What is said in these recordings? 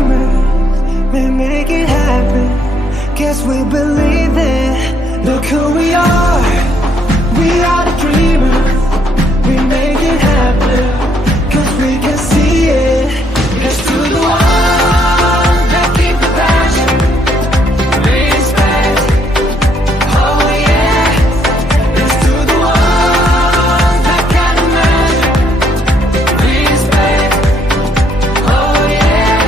dreamers, we make it happen. Guess we believe it. Look who we are the dreamers. We make it happen, cause we can see it. Let's do the one that keep the passion. Respect, oh yeah. Let's do the one that can imagine. Respect, oh yeah.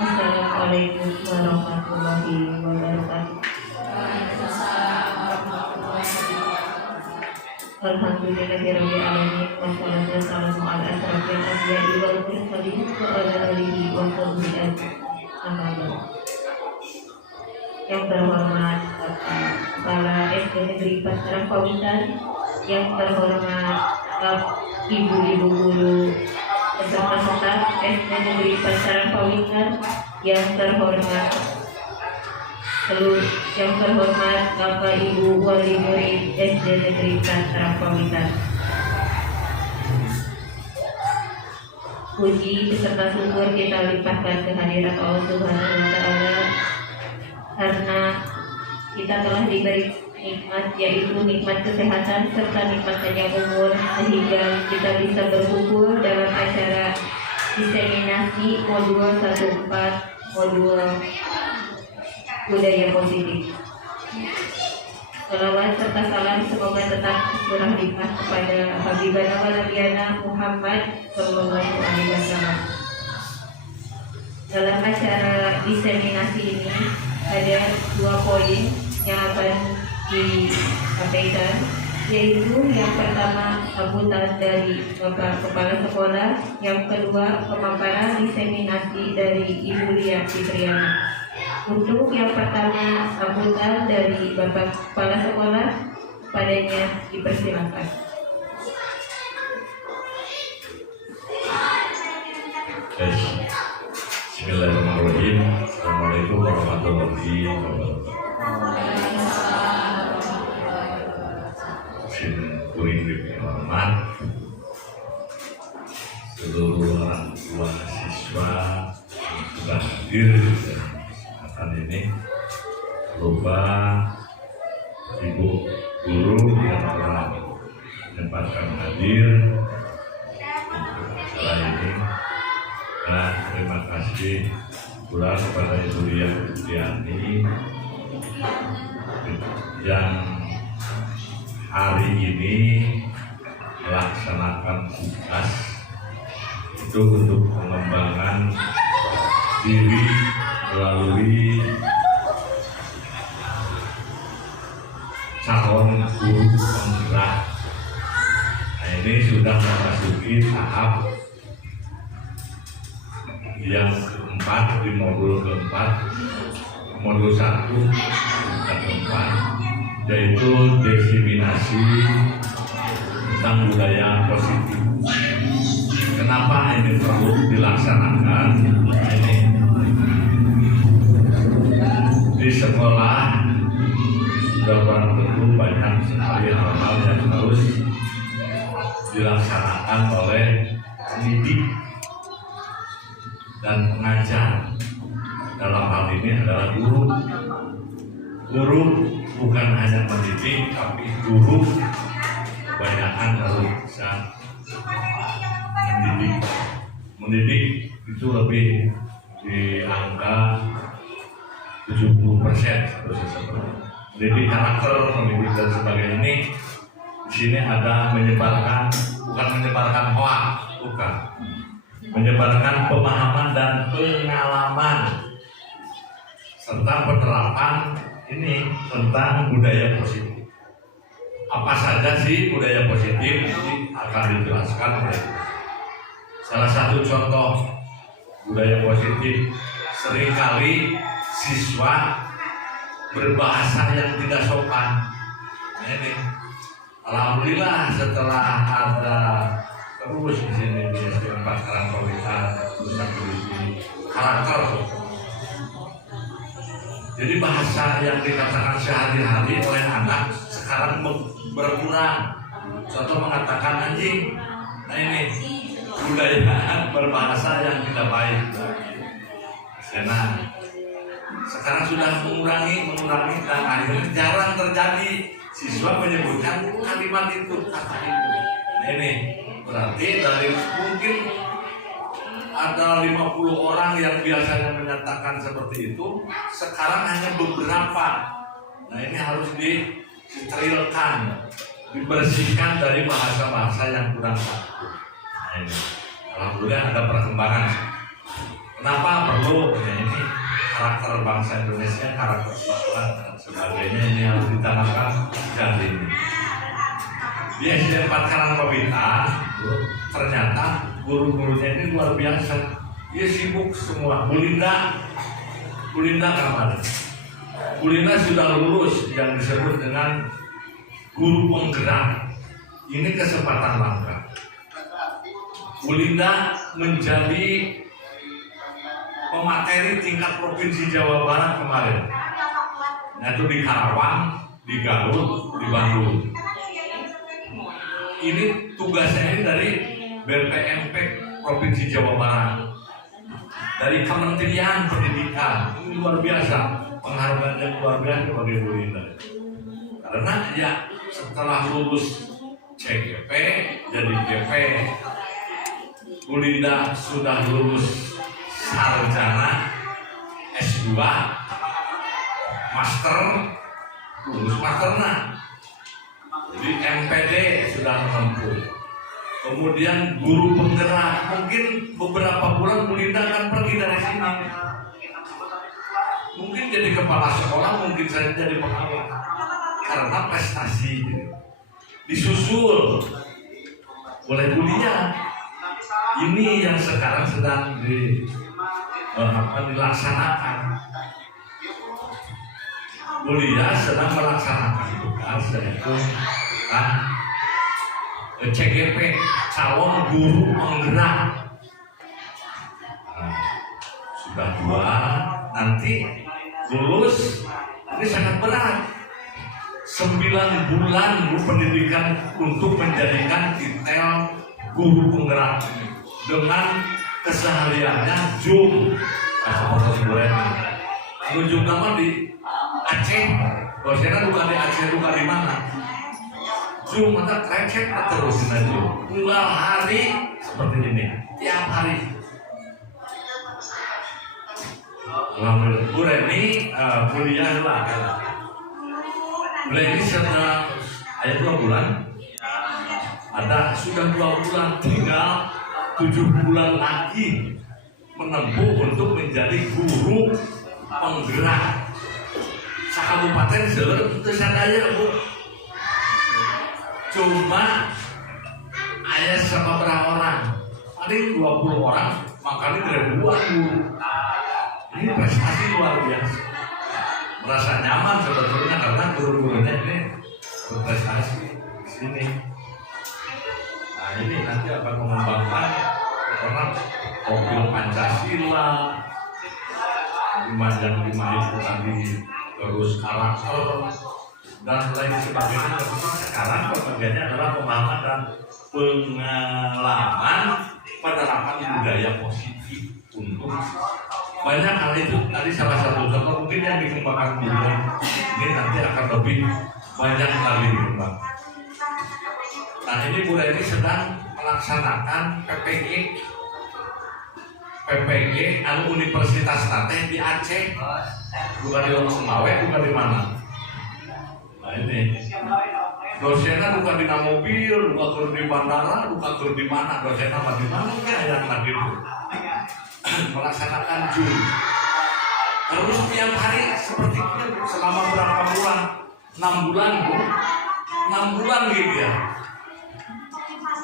Assalamualaikum warahmatullahi wabarakatuh. Alhamdulillahirabbil alamin wassalatu wassalamu ala asyrofil anbiya'i wal mursalin wa ala alihi wa sahbihi ajmain. Yang terhormat Kepala SD Negeri Pasaran Pawitan, yang terhormat ibu-ibu guru beserta staf SD Negeri Pasaran Pawitan, yang terhormat Bapak Ibu Wali Murid SD Negeri Pasaran Pawitan. Puji beserta syukur kita limpahkan kehadirat Allah Subhanahu wa Ta'ala, karena kita telah diberi nikmat, yaitu nikmat kesehatan serta nikmat panjang umur, sehingga kita bisa berkumpul dalam acara diseminasi modul 14 modul budaya positif. Salawat serta salam semoga tetap curah limpah kepada Habibana wa Nabiyana Muhammad Sallallahu Alaihi Wasallam. Dalam acara diseminasi ini ada 2 poin yang akan disampaikan, yaitu yang pertama sambutan dari Bapak Kepala Sekolah, yang kedua pemaparan diseminasi dari Ibu Lia Fitriana. Untuk yang pertama sambutan dari Bapak Kepala Sekolah, padanya dipersilakan. Bismillahirrahmanirrahim. Assalamualaikum warahmatullahi wabarakatuh. Kuring hormat seluruh orang tua siswa yang sudah hadir di kesempatan ini, lupa ibu guru yang telah menyempatkan hadir untuk acara ini. Dan terima kasih pula kepada Ibu Lia Fitriani yang hari ini melaksanakan tugas itu untuk pengembangan diri melalui calon guru penggerak. Nah, ini sudah memasuki tahap yang keempat di modul keempat, modul 1 dan keempat, yaitu diseminasi tentang budaya positif. Kenapa ini perlu dilaksanakan? Ini di sekolah sudah barang tentu banyak sekali hal-hal yang harus dilaksanakan oleh pendidik dan pengajar. Dalam hal ini adalah guru. Guru bukan hanya mendidik, tapi guru kebanyakan harus bisa mendidik. Mendidik itu lebih di angka 70% atau sesuatu. Mendidik karakter, mendidik dan sebagainya. Ini di sini ada menyebarkan, bukan menyebarkan hoax, bukan. Menyebarkan pemahaman dan pengalaman serta penerapan ini tentang budaya positif. Apa saja sih budaya positif? Ini akan dijelaskan oleh salah satu contoh budaya positif. Seringkali siswa berbahasa yang tidak sopan. Nah, ini alhamdulillah setelah ada terus di sini di SD 4 Karangpawitan, karakter. Jadi bahasa yang dikatakan sehari-hari oleh anak sekarang berkurang. Contoh mengatakan anjing. Nah ini budaya berbahasa yang tidak baik. Karena sekarang sudah mengurangi dan akhirnya jarang terjadi siswa menyebutkan kalimat itu, kata itu. Nah ini berarti dari mungkin ada 50 orang yang biasanya menyatakan seperti itu, sekarang hanya beberapa. Nah ini harus disterilkan, dibersihkan dari bahasa-bahasa yang kurang baku. Nah ini, alhamdulillah ada perkembangan. Kenapa perlu? Ya ini karakter bangsa Indonesia, karakter siswa dan sebagainya ini harus ditanamkan dari ini. Di SD 4 Karangpabita ternyata guru-gurunya ini luar biasa. Dia sibuk semua. Bu Linda kamar. Bu Linda sudah lulus yang disebut dengan guru penggerak. Ini kesempatan langka. Bu Linda menjadi pemateri tingkat provinsi Jawa Barat kemarin. Yaitu di Karawang, di Garut, di Bandung. Ini tugasnya ini dari BPMP Provinsi Jawa Barat, dari Kementerian Pendidikan. Ini luar biasa, penghargaan yang luar biasa bagi Bu Linda. Karena ya setelah lulus CGP jadi GP, Bu Linda sudah lulus sarjana S2, master, lulus masterna. Jadi MPD sudah menempuh. Kemudian guru penggerak, mungkin beberapa bulan Bu Linda akan pergi dari sini. Mungkin jadi kepala sekolah, mungkin saja jadi pengawas. Karena prestasi disusul oleh kuliah. Ini yang sekarang sedang dilaksanakan. Kuliah sedang melaksanakan tugas yaitu CGP, calon guru penggerak. Sudah 2, nanti lulus. Ini sangat berat. 9 bulan pendidikan untuk menjadikan titel guru penggerak dengan kesehariannya Zoom. Menuju nama di Aceh, dosennya bukan di Aceh, bukan di mana. Zoom mata krecek terus aja. Mulai hari seperti ini, tiap hari. Alhamdulillah. Bu Reni kuliah lah. Bu Reni sudah 2 bulan. Ada sudah 2 bulan, tinggal 7 bulan lagi menempuh untuk menjadi guru penggerak. Sakabupaten seueur teu sadaya Bu. Cuma ayah sama berapa orang? Paling 20 orang, makanya ribuan guru. Ini prestasi luar biasa. Merasa nyaman sebetulnya karena guru-gurunya ini berprestasi di sini. Nah ini nanti akan mengembangkan karena profil Pancasila, yang dimana tadi terus karakter dan lain sebagainya. Sekarang pembagiannya adalah pemahaman dan pengalaman penerapan budaya positif untuk banyak hal itu. Tadi salah satu contoh mungkin yang dikembangkan dunia ini nanti akan lebih banyak lagi dikembangkan. Nah ini Bu Reni sedang melaksanakan PPG Universitas Nate di Aceh, bukan di Loksemawe, bukan di mana. Nah ini dosennya bukan di mobil, bukan di bandara, bukan di mana. Dosennya di mana yang lagi itu melaksanakan Zoom. Terus tiap hari seperti itu selama berapa bulan? 6 bulan Bu, 6 bulan gitu ya.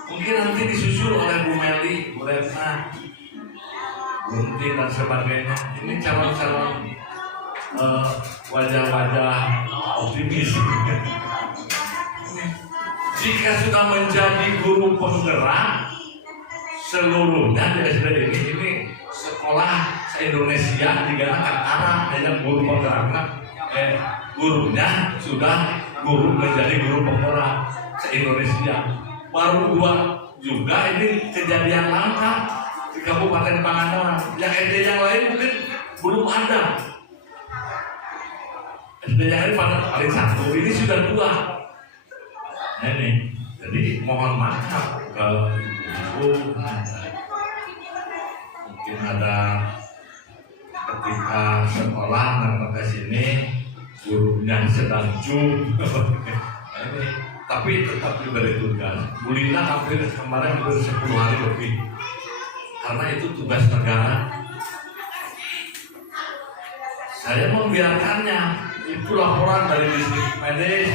Mungkin nanti disusul oleh Bu Meli, Bu Retna, Gunting dan sebagainya. Ini calon-calon wajah-wajah optimis. Jika sudah menjadi guru penggerak seluruhnya di SD ini sekolah se-Indonesia digunakan Arab hanya guru penggeraknya gurunya sudah guru menjadi guru penggerak se-Indonesia. Baru 2 juga ini kejadian langka di Kabupaten Pangandaran. Yang SD yang lain mungkin belum ada. SD yang lain paling 1, ini sudah 2. Nah, ini, jadi mohon maaf ke ibu. Mungkin ada ketika sekolah datang ke sini gurunya sedang zoom. Tapi tetap diberi tugas. Bulina hampir kemarin 10 hari lebih. Karena itu tugas negara. Saya membiarkannya. Itu laporan dari distrik medis.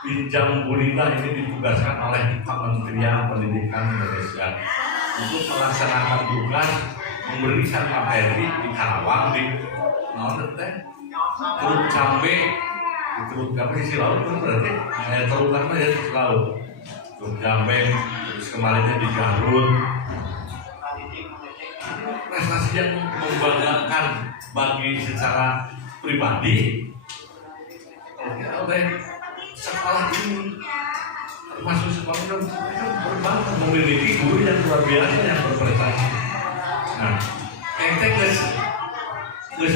Pinjam Bulina ini ditugaskan oleh Kementerian Pendidikan Indonesia untuk melaksanakan tugas memberikan materi di Karawang di Truk Cambe. Truk Cambe isi laut kan berarti Truk Cambe ya isi laut. Truk Cambe terus kemarinnya di Garut. Prestasi yang membanggakan bagi secara pribadi. Oleh sekolah ini termasuk sekolah yang berbangga memiliki guru yang luar biasa yang berprestasi. Nah, ente guys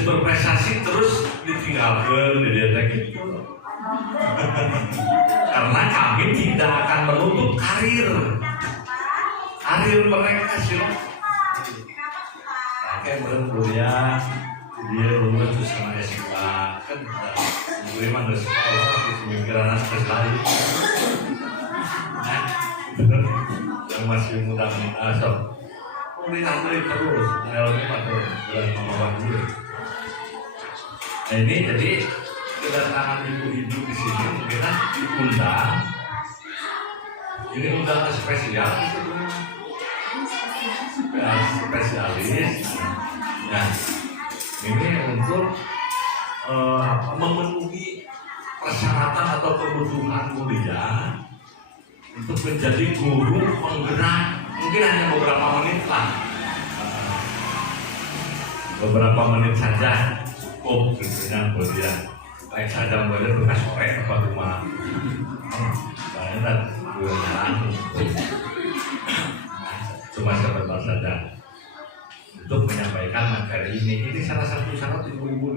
berprestasi terus ditinggalkan di daerah gitu. Karena kami tidak akan menutup karir mereka sih. Kayak berkuliah, dia lulus terus sama S2 kan. Gue emang udah sekolah di pemikiran anak lain. Yang masih muda-muda sob. Pemerintah terus, LP terus bulan membawa dulu. Nah ini jadi kedatangan ibu-ibu di sini mungkin diundang. Ini undangan spesial, spesialis. Nah ini untuk memenuhi persyaratan atau kebutuhan kuliah untuk menjadi guru penggerak. Mungkin hanya beberapa menit lah, beberapa menit saja cukup tentunya kuliah. Baik saja boleh buka sore apa rumah. Saya tak gunakan cuma sebentar saja untuk menyampaikan materi ini. Ini salah satu syarat ibu-ibu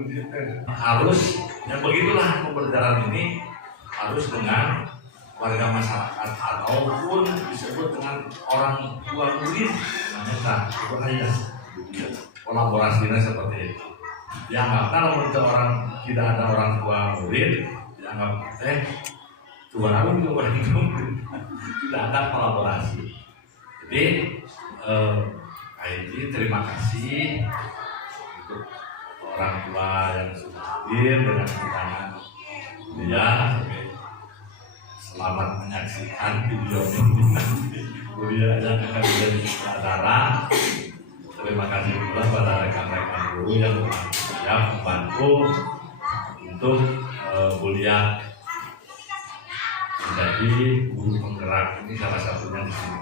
harus yang begitulah pembelajaran ini harus dengan warga masyarakat ataupun disebut dengan orang tua murid. Nah, itu aja kolaborasinya seperti itu. Dianggap kalau untuk orang tidak ada orang tua murid, dianggap tua murid tidak ada kolaborasi. Jadi ini terima kasih untuk orang tua yang sudah hadir dengan undangan dia. Selamat menyaksikan video ini nanti kuliah yang akan menjadi sutradara. Terima kasih pula pada rekan-rekan guru yang siap membantu untuk kuliah menjadi guru penggerak. Ini salah satunya di sini.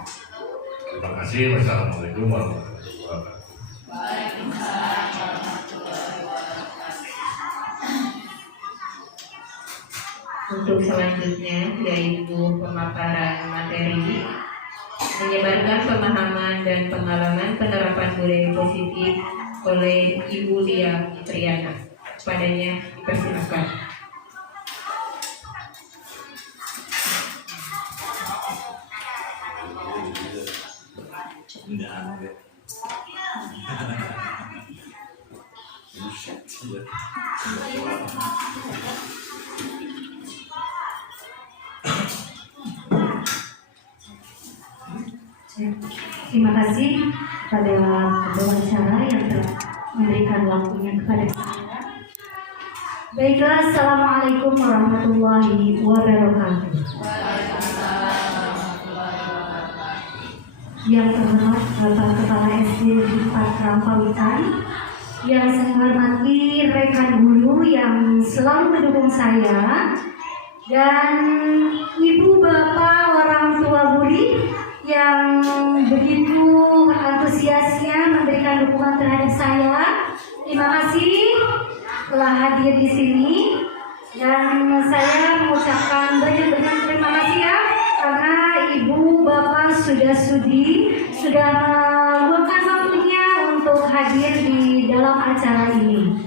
Terima kasih. Wassalamualaikum warahmatullahi wabarakatuh. Untuk selanjutnya yaitu pemaparan materi menyebarkan pemahaman dan pengalaman penerapan budaya positif oleh Ibu Lia Triana. Padanya dipersilakan. Terima kasih kepada pembicara yang telah memberikan waktunya kepada saya. Baiklah, assalamualaikum warahmatullahi wabarakatuh. Yang terhormat Bapak Kepala SD 4 Rampawitan, yang saya hormati rekan guru yang selalu mendukung saya, dan ibu bapak orang tua murid yang begitu antusiasnya memberikan dukungan terhadap saya. Terima kasih telah hadir di sini, dan saya mengucapkan banyak-banyak terima kasih ya, karena ibu bapak sudah meluangkan waktunya untuk hadir di dalam acara ini.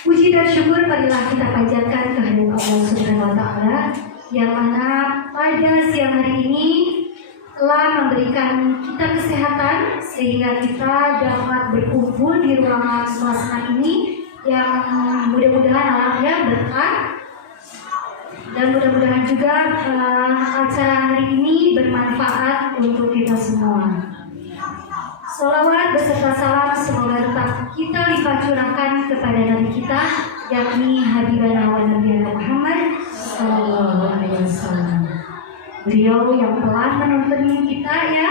Puji dan syukur marilah kita panjatkan kehadirat Allah Subhanahu wa Ta'ala, yang mana pada siang hari ini telah memberikan kita kesehatan sehingga kita dapat berkumpul di ruangan suasana ini yang mudah-mudahan alamnya berkah, dan mudah-mudahan juga acara hari ini bermanfaat untuk kita semua. Salawat beserta salam semoga tetap kita lipat curahkan kepada Nabi kita, yakni Habibana wa Nabiyana Muhammad Sallallahu Alaihi Wasallam. Beliau yang telah menuntun kita ya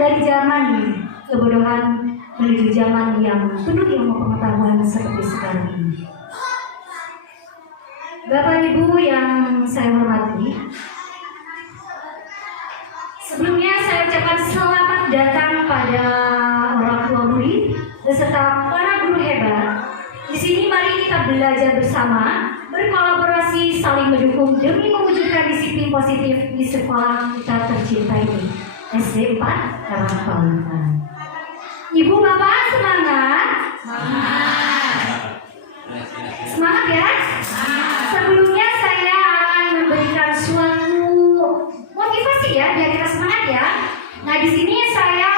dari zaman kebodohan menuju zaman yang penuh ilmu pengetahuan seperti sekarang ini. Bapak Ibu yang saya hormati, sebelumnya saya ucapkan selamat datang pada orang tua murid beserta para guru hebat. Di sini mari kita belajar bersama, berkolaborasi, saling mendukung demi mewujudkan disiplin positif di sekolah kita tercinta ini, SD 4 Karangpawitan. Ibu bapak semangat? Semangat ya? Sebelumnya saya akan memberikan suatu motivasi ya, biar kita semangat ya. Nah, di sini saya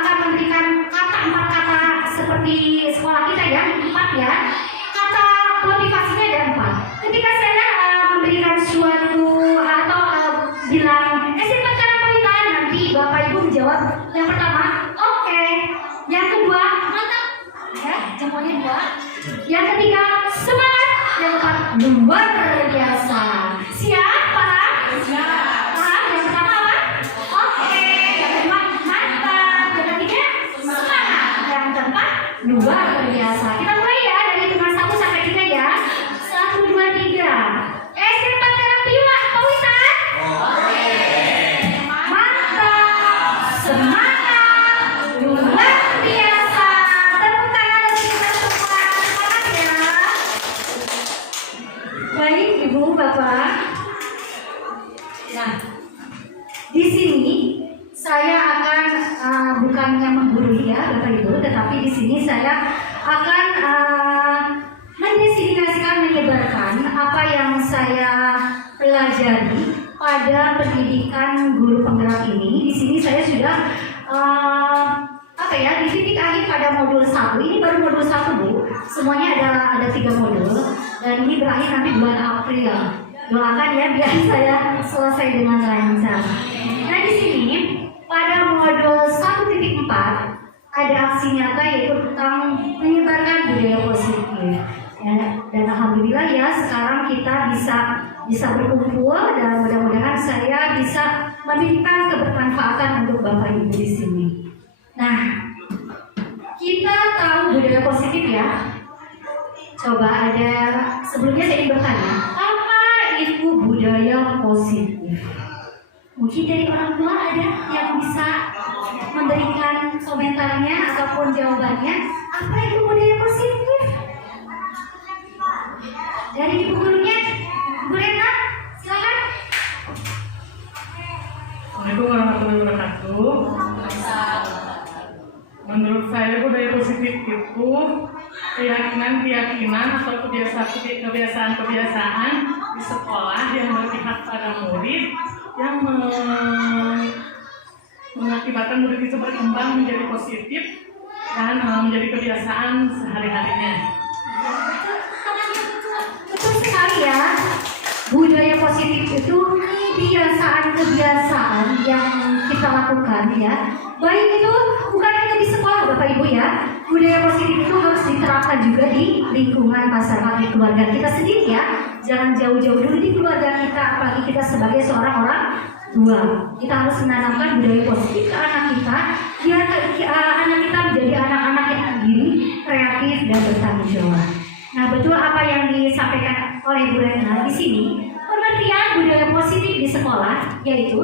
akan memberikan empat kata seperti sekolah kita ya, 4 ya. Kata motivasinya ada 4. Ketika saya memberikan suatu atau bilang SMP Karangpawitan, nanti Bapak Ibu menjawab yang pertama, oke. Yang kedua, mantap. Ya, jempolnya 2. Yang ketiga, semangat. Yang keempat, luar biasa. Siapa? Yang pertama apa? Oke. Yang kedua, mantap. Yang ketiga, semangat. Yang keempat, luar biasa. Kita mulai ya dari hitungan 1 sampai 3 ya. 1, 2, 3. SMP Karangpawitan. Mantap. Semangat. Luar biasa. Tepuk tangan untuk kita semua. Semangat ya. Baik Ibu Bapak. Nah, di sini saya akan bukannya menggurui ya Bapak Ibu, tetapi di sini saya akan mendiseminasikan, menyebarkan apa yang saya pelajari pada pendidikan guru penggerak ini. Di sini saya sudah di titik akhir pada modul 1. Ini baru modul 1 Bu. Semuanya ada 3 modul dan ini berakhir nanti bulan April. Doakan ya biar saya selesai dengan lancar. Nah, di sini pada modul 1.4 ada aksi nyata yaitu tentang menyebarkan budaya positif. Ya, dan alhamdulillah ya sekarang kita bisa berkumpul dan mudah-mudahan saya bisa memberikan kebermanfaatan untuk Bapak Ibu di sini. Nah, kita tahu budaya positif ya. Coba ada sebelumnya saya ingin bertanya, apa itu budaya positif? Mungkin dari orang tua ada yang bisa memberikan komentarnya ataupun jawabannya. Apa itu budaya positif? Dari ibu gurunya, Bu Rena, silakan. Assalamualaikum warahmatullahi wabarakatuh. Menurut saya budaya positif itu keyakinan atau kebiasaan-kebiasaan di sekolah yang berpihak pada murid yang mengakibatkan murid itu berkembang menjadi positif dan menjadi kebiasaan sehari-harinya. Betul sekali ya. Budaya positif itu kebiasaan-kebiasaan yang kita lakukan ya. Baik itu bukan hanya di sekolah Bapak Ibu ya. Budaya positif itu harus diterapkan juga di lingkungan masyarakat, di keluarga kita sendiri ya. Jangan jauh-jauh dulu di keluarga kita, apalagi kita sebagai seorang orang tua. Kita harus menanamkan budaya positif ke anak kita, biar anak kita menjadi anak-anak yang mandiri, kreatif dan bertanggung jawab. Nah, betul apa yang disampaikan oleh Bu Retna di sini. Pengertian budaya positif di sekolah yaitu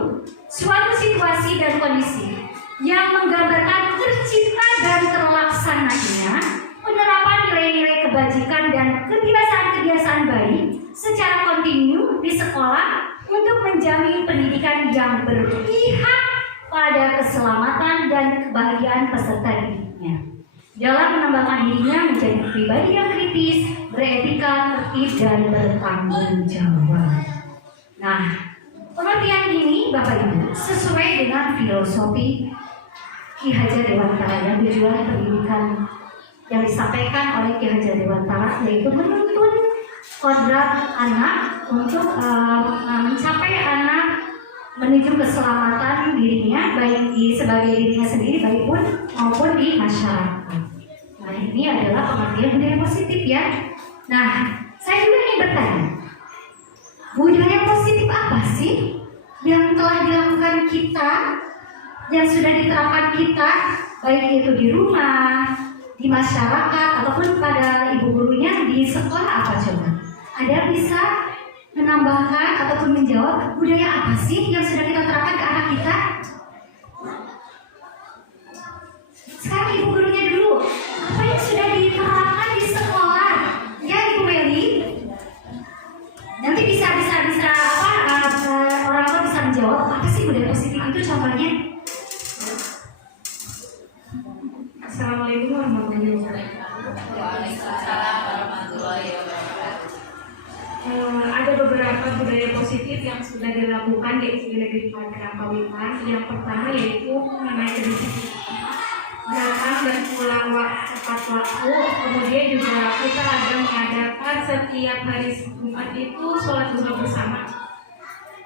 suatu situasi dan kondisi yang menggambarkan tercipta dan terlaksananya penerapan nilai-nilai kebajikan dan kebiasaan-kebiasaan baik secara kontinu di sekolah untuk menjamin pendidikan yang berpihak pada keselamatan dan kebahagiaan peserta didiknya dalam mengembangkan dirinya menjadi pribadi yang kritis, beretika, tertib, dan bertanggung jawab. Nah, pengertian ini Bapak Ibu sesuai dengan filosofi Ki Hajar Dewantara yang tujuan pendidikan yang disampaikan oleh Ki Hajar Dewantara yaitu menuntun kodrat anak untuk mencapai anak menuju keselamatan dirinya baik sebagai dirinya sendiri maupun di masyarakat. Nah, ini adalah pengertian budaya positif ya. Nah, saya juga ingin bertanya, budaya positif apa sih yang telah dilakukan kita, yang sudah diterapkan kita, baik itu di rumah, di masyarakat, ataupun pada ibu gurunya di sekolah apa coba? Ada yang bisa menambahkan ataupun menjawab budaya apa sih yang sudah kita terapkan ke anak kita? Sekarang ibu gurunya dulu, apa yang sudah diterapkan di sekolah? Ya Ibu Meli, nanti bisa orang tua bisa menjawab apa sih budaya positif itu contohnya? Assalamualaikum warahmatullahi wabarakatuh. Ada beberapa budaya positif yang sudah dilakukan di SD Negeri Pawitan. Yang pertama yaitu mengenai kedisiplinan, datang dan pulang tepat waktu. Kemudian juga kita ada mengadakan setiap hari Jumat itu sholat duha bersama.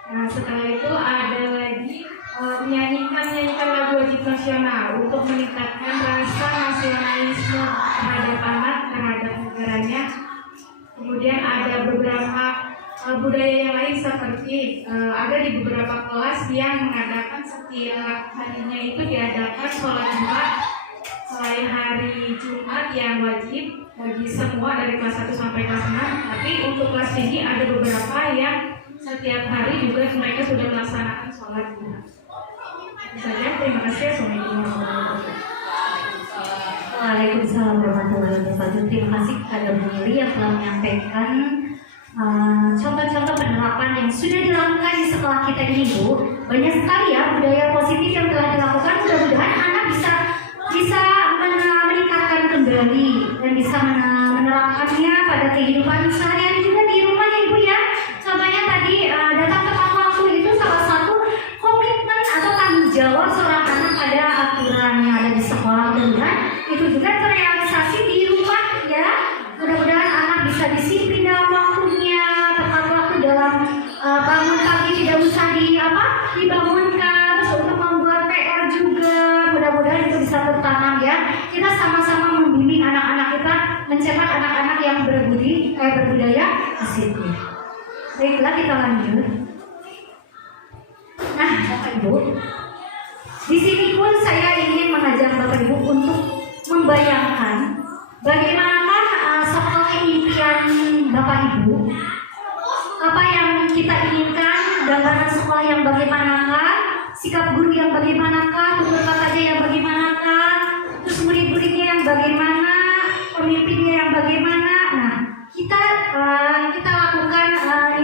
Nah, setelah itu ada lagi menyanyikan lagu wajib nasional untuk meningkatkan rasa nasionalisme terhadap anak, terhadap negaranya. Kemudian ada beberapa budaya yang lain seperti ada di beberapa kelas yang mengadakan setiap harinya itu diadakan sholat Jumat selain hari Jumat yang wajib bagi semua dari kelas 1 sampai kelas 6. Tapi untuk kelas tinggi ada beberapa yang setiap hari juga mereka sudah melaksanakan sholat Jumat. Saja, terima kasih. Assalamualaikum warahmatullahi wabarakatuh. Waalaikumsalam warahmatullahi wabarakatuh. Terima kasih kepada Bu Meli yang telah menyampaikan contoh-contoh penerapan yang sudah dilakukan di sekolah kita ini, Bu. Banyak sekali ya budaya positif yang telah dilakukan. Mudah-mudahan anak bisa meningkatkan kembali dan bisa menerapkannya pada kehidupan sehari-hari juga di rumah ya Ibu ya. Contohnya tadi datang tepat waktu itu salah satu komitmen atau tanggung jawab seorang anak pada aturan yang ada di sekolah. Mudah-mudahan itu juga terrealisasi di rumah ya. Mudah-mudahan anak bisa disiplin dalam waktunya, tepat waktu dalam bangun pagi tidak usah dibangunkan, terus untuk membuat PR juga. Mudah-mudahan itu bisa tertanam ya. Kita sama-sama membimbing anak-anak kita mencetak anak-anak yang berbudaya positif. Baiklah, kita lanjut. Nah, Bapak Ibu, di sini pun saya ingin mengajak Bapak Ibu untuk membayangkan bagaimanakah sekolah impian Bapak Ibu, apa yang kita inginkan, gambaran sekolah yang bagaimanakah, sikap guru yang bagaimanakah, tutur katanya yang bagaimanakah, terus murid-muridnya yang bagaimana, pemimpinnya yang bagaimana. Nah, kita lakukan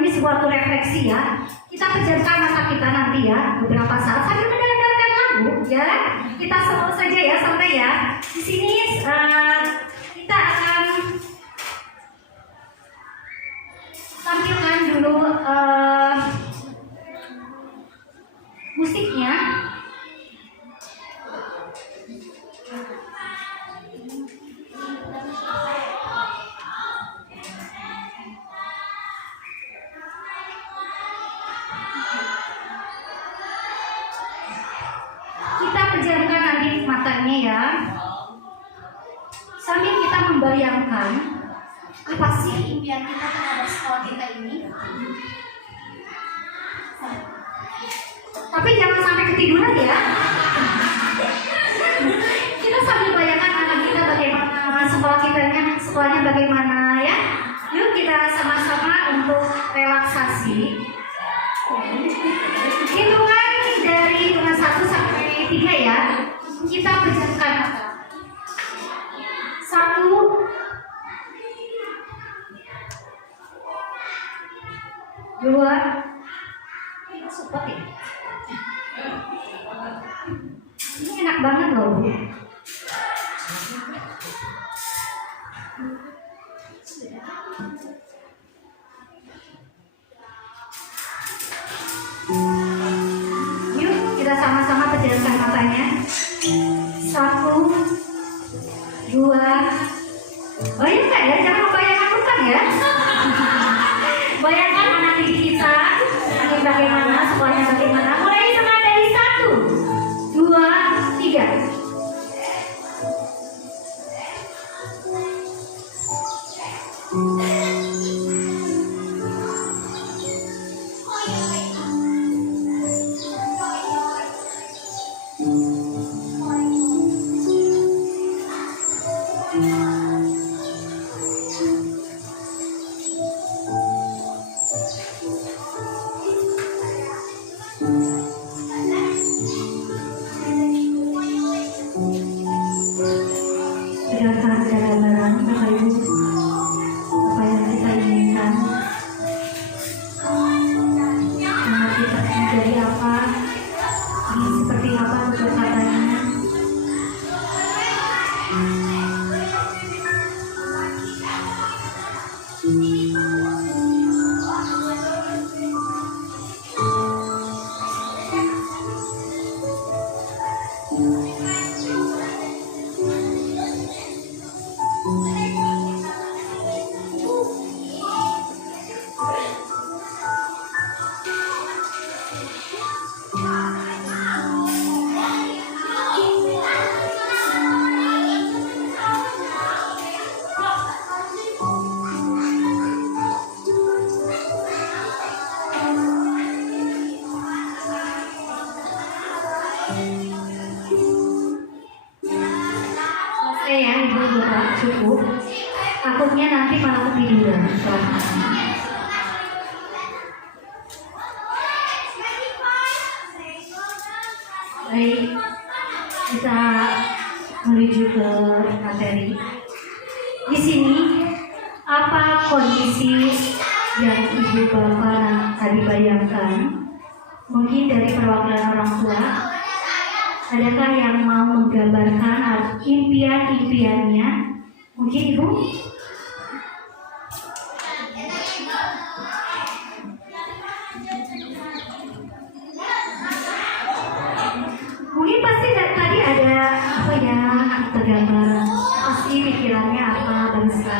ini sebuah refleksi ya. Kita pejamkan mata kita nanti ya beberapa saat sambil mendengarkan lagu ya. Kita selalu saja ya sampai ya. Di sini kita akan tampilkan dulu musiknya. Kita pejamkan nanti matanya ya. Sambil kita membayangkan apa sih impian kita terhadap sekolah kita ini. Tapi jangan sampai ketiduran ya. Kita sambil bayangkan anak kita bagaimana sekolahnya bagaimana ya. kasih. Hitungan dari hitungan 1 sampai 3 ya. Kita pejamkan mata. 1, 2, support ya. Ini enak banget loh Bu. Yuk kita sama-sama pejamkan matanya. 1, 2. Bayangkan ya, jangan membayangkan bukan ya. Bayangkan anak didik kita nanti bagaimana, sekolahnya bagaimana. Mulai hitungan dari 1, 2, 3. Berdasarkan gambaran Bapak Ibu, apa yang kita inginkan, anak kita menjadi apa, ingin seperti apa tutur katanya. Selesai ya Ibu Bapak, cukup. Takutnya nanti malah ketiduran. Baik, kita menuju ke materi. Di sini apa kondisi yang Ibu Bapak tadi bayangkan? Mungkin dari perwakilan orang tua, adakah yang mau menggambarkan impian-impiannya? Mungkin Ibu? Mungkin pasti tadi ada apa ya, tergambar pasti pikirannya apa bangsa.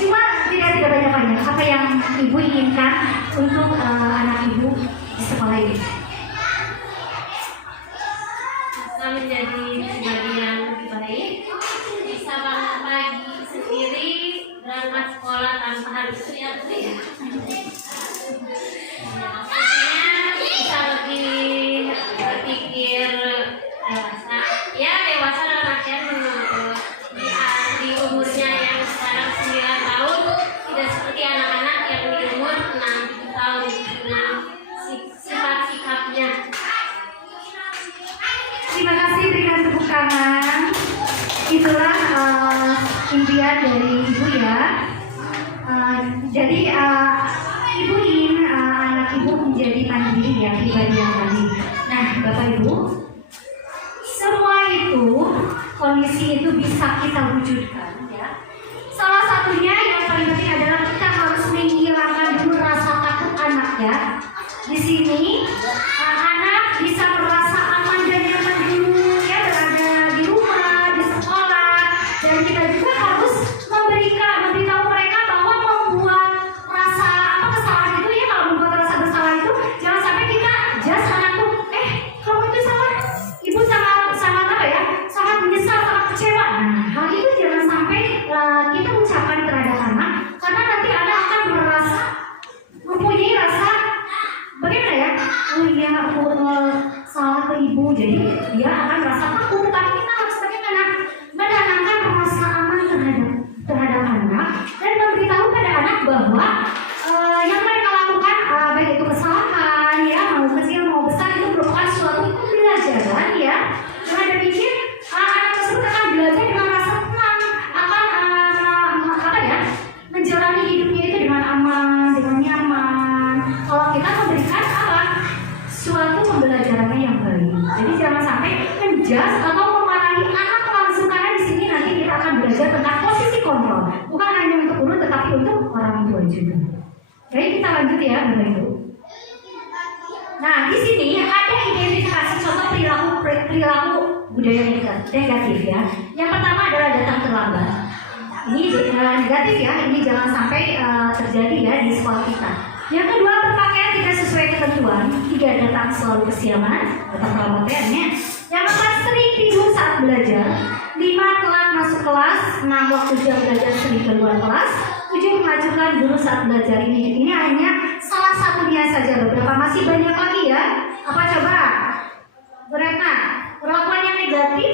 Cuma tidak banyak-banyak. Apa yang Ibu inginkan untuk anak Ibu di sekolah ini? Bisa menjadi pribadi yang lebih baik, bisa bangun pagi sendiri, berangkat sekolah tanpa harus teriak-teriak. Ya, maksudnya bisa lebih berpikir dewasa. Ya, dewasa dalam artian di umurnya yang sekarang 9 tahun, tidak seperti anak-anak yang di umur 6-7 tahun dengan sifat-sifatnya. Terima kasih, berikan tepuk tangan. Itulah impian dari Ibu ya. Jadi Ibu ingin anak Ibu menjadi mandiri ya, pribadi yang mandiri. Nah, Bapak Ibu, semua itu kondisi itu bisa kita wujudkan ya. Salah satunya yang paling penting adalah kita harus menghilangkan dulu rasa takut anak ya. Di sini anak bisa merasa aman dan nyaman dulu ya, berada di rumah, di sekolah, dan kita juga harus memberitahu mereka bahwa membuat rasa kesalahan itu ya, kalau membuat rasa bersalah itu jangan sampai kita just anakku kamu itu salah, Ibu sangat apa ya, sangat menyesal, sangat kecewa. Nah, hal itu jangan sampai kita ucapkan terhadap anak, karena nanti anak akan merasa mempunyai rasa bagaimana ya, oh iya aku salah ke Ibu, jadi dia akan merasa takut. Tapi kita harus bagaimana menanamkan rasa aman terhadap anak dan memberitahu pada anak bahwa yang mereka lakukan baik itu menjas atau memarahi anak langsung, karena di sini nanti kita akan belajar tentang posisi kontrol, bukan hanya untuk guru tetapi untuk orang tua juga. Baik, kita lanjut ya Bapak Ibu. Nah, di sini ada identifikasi contoh perilaku budaya negatif ya. Yang pertama adalah datang terlambat. Ini negatif ya, ini jangan sampai terjadi ya di sekolah kita. Yang kedua, berpakaian tidak sesuai ketentuan. Tiga, datang selalu kesiangan, datang terlambatnya. Yang keempat, sering tidur saat belajar. 5, telat masuk kelas. 6, waktu jam belajar sering keluar kelas. 7, mengajukan guru saat belajar. Ini hanya salah satunya saja, beberapa masih banyak lagi ya. Apa coba? Mereka perlakuan yang negatif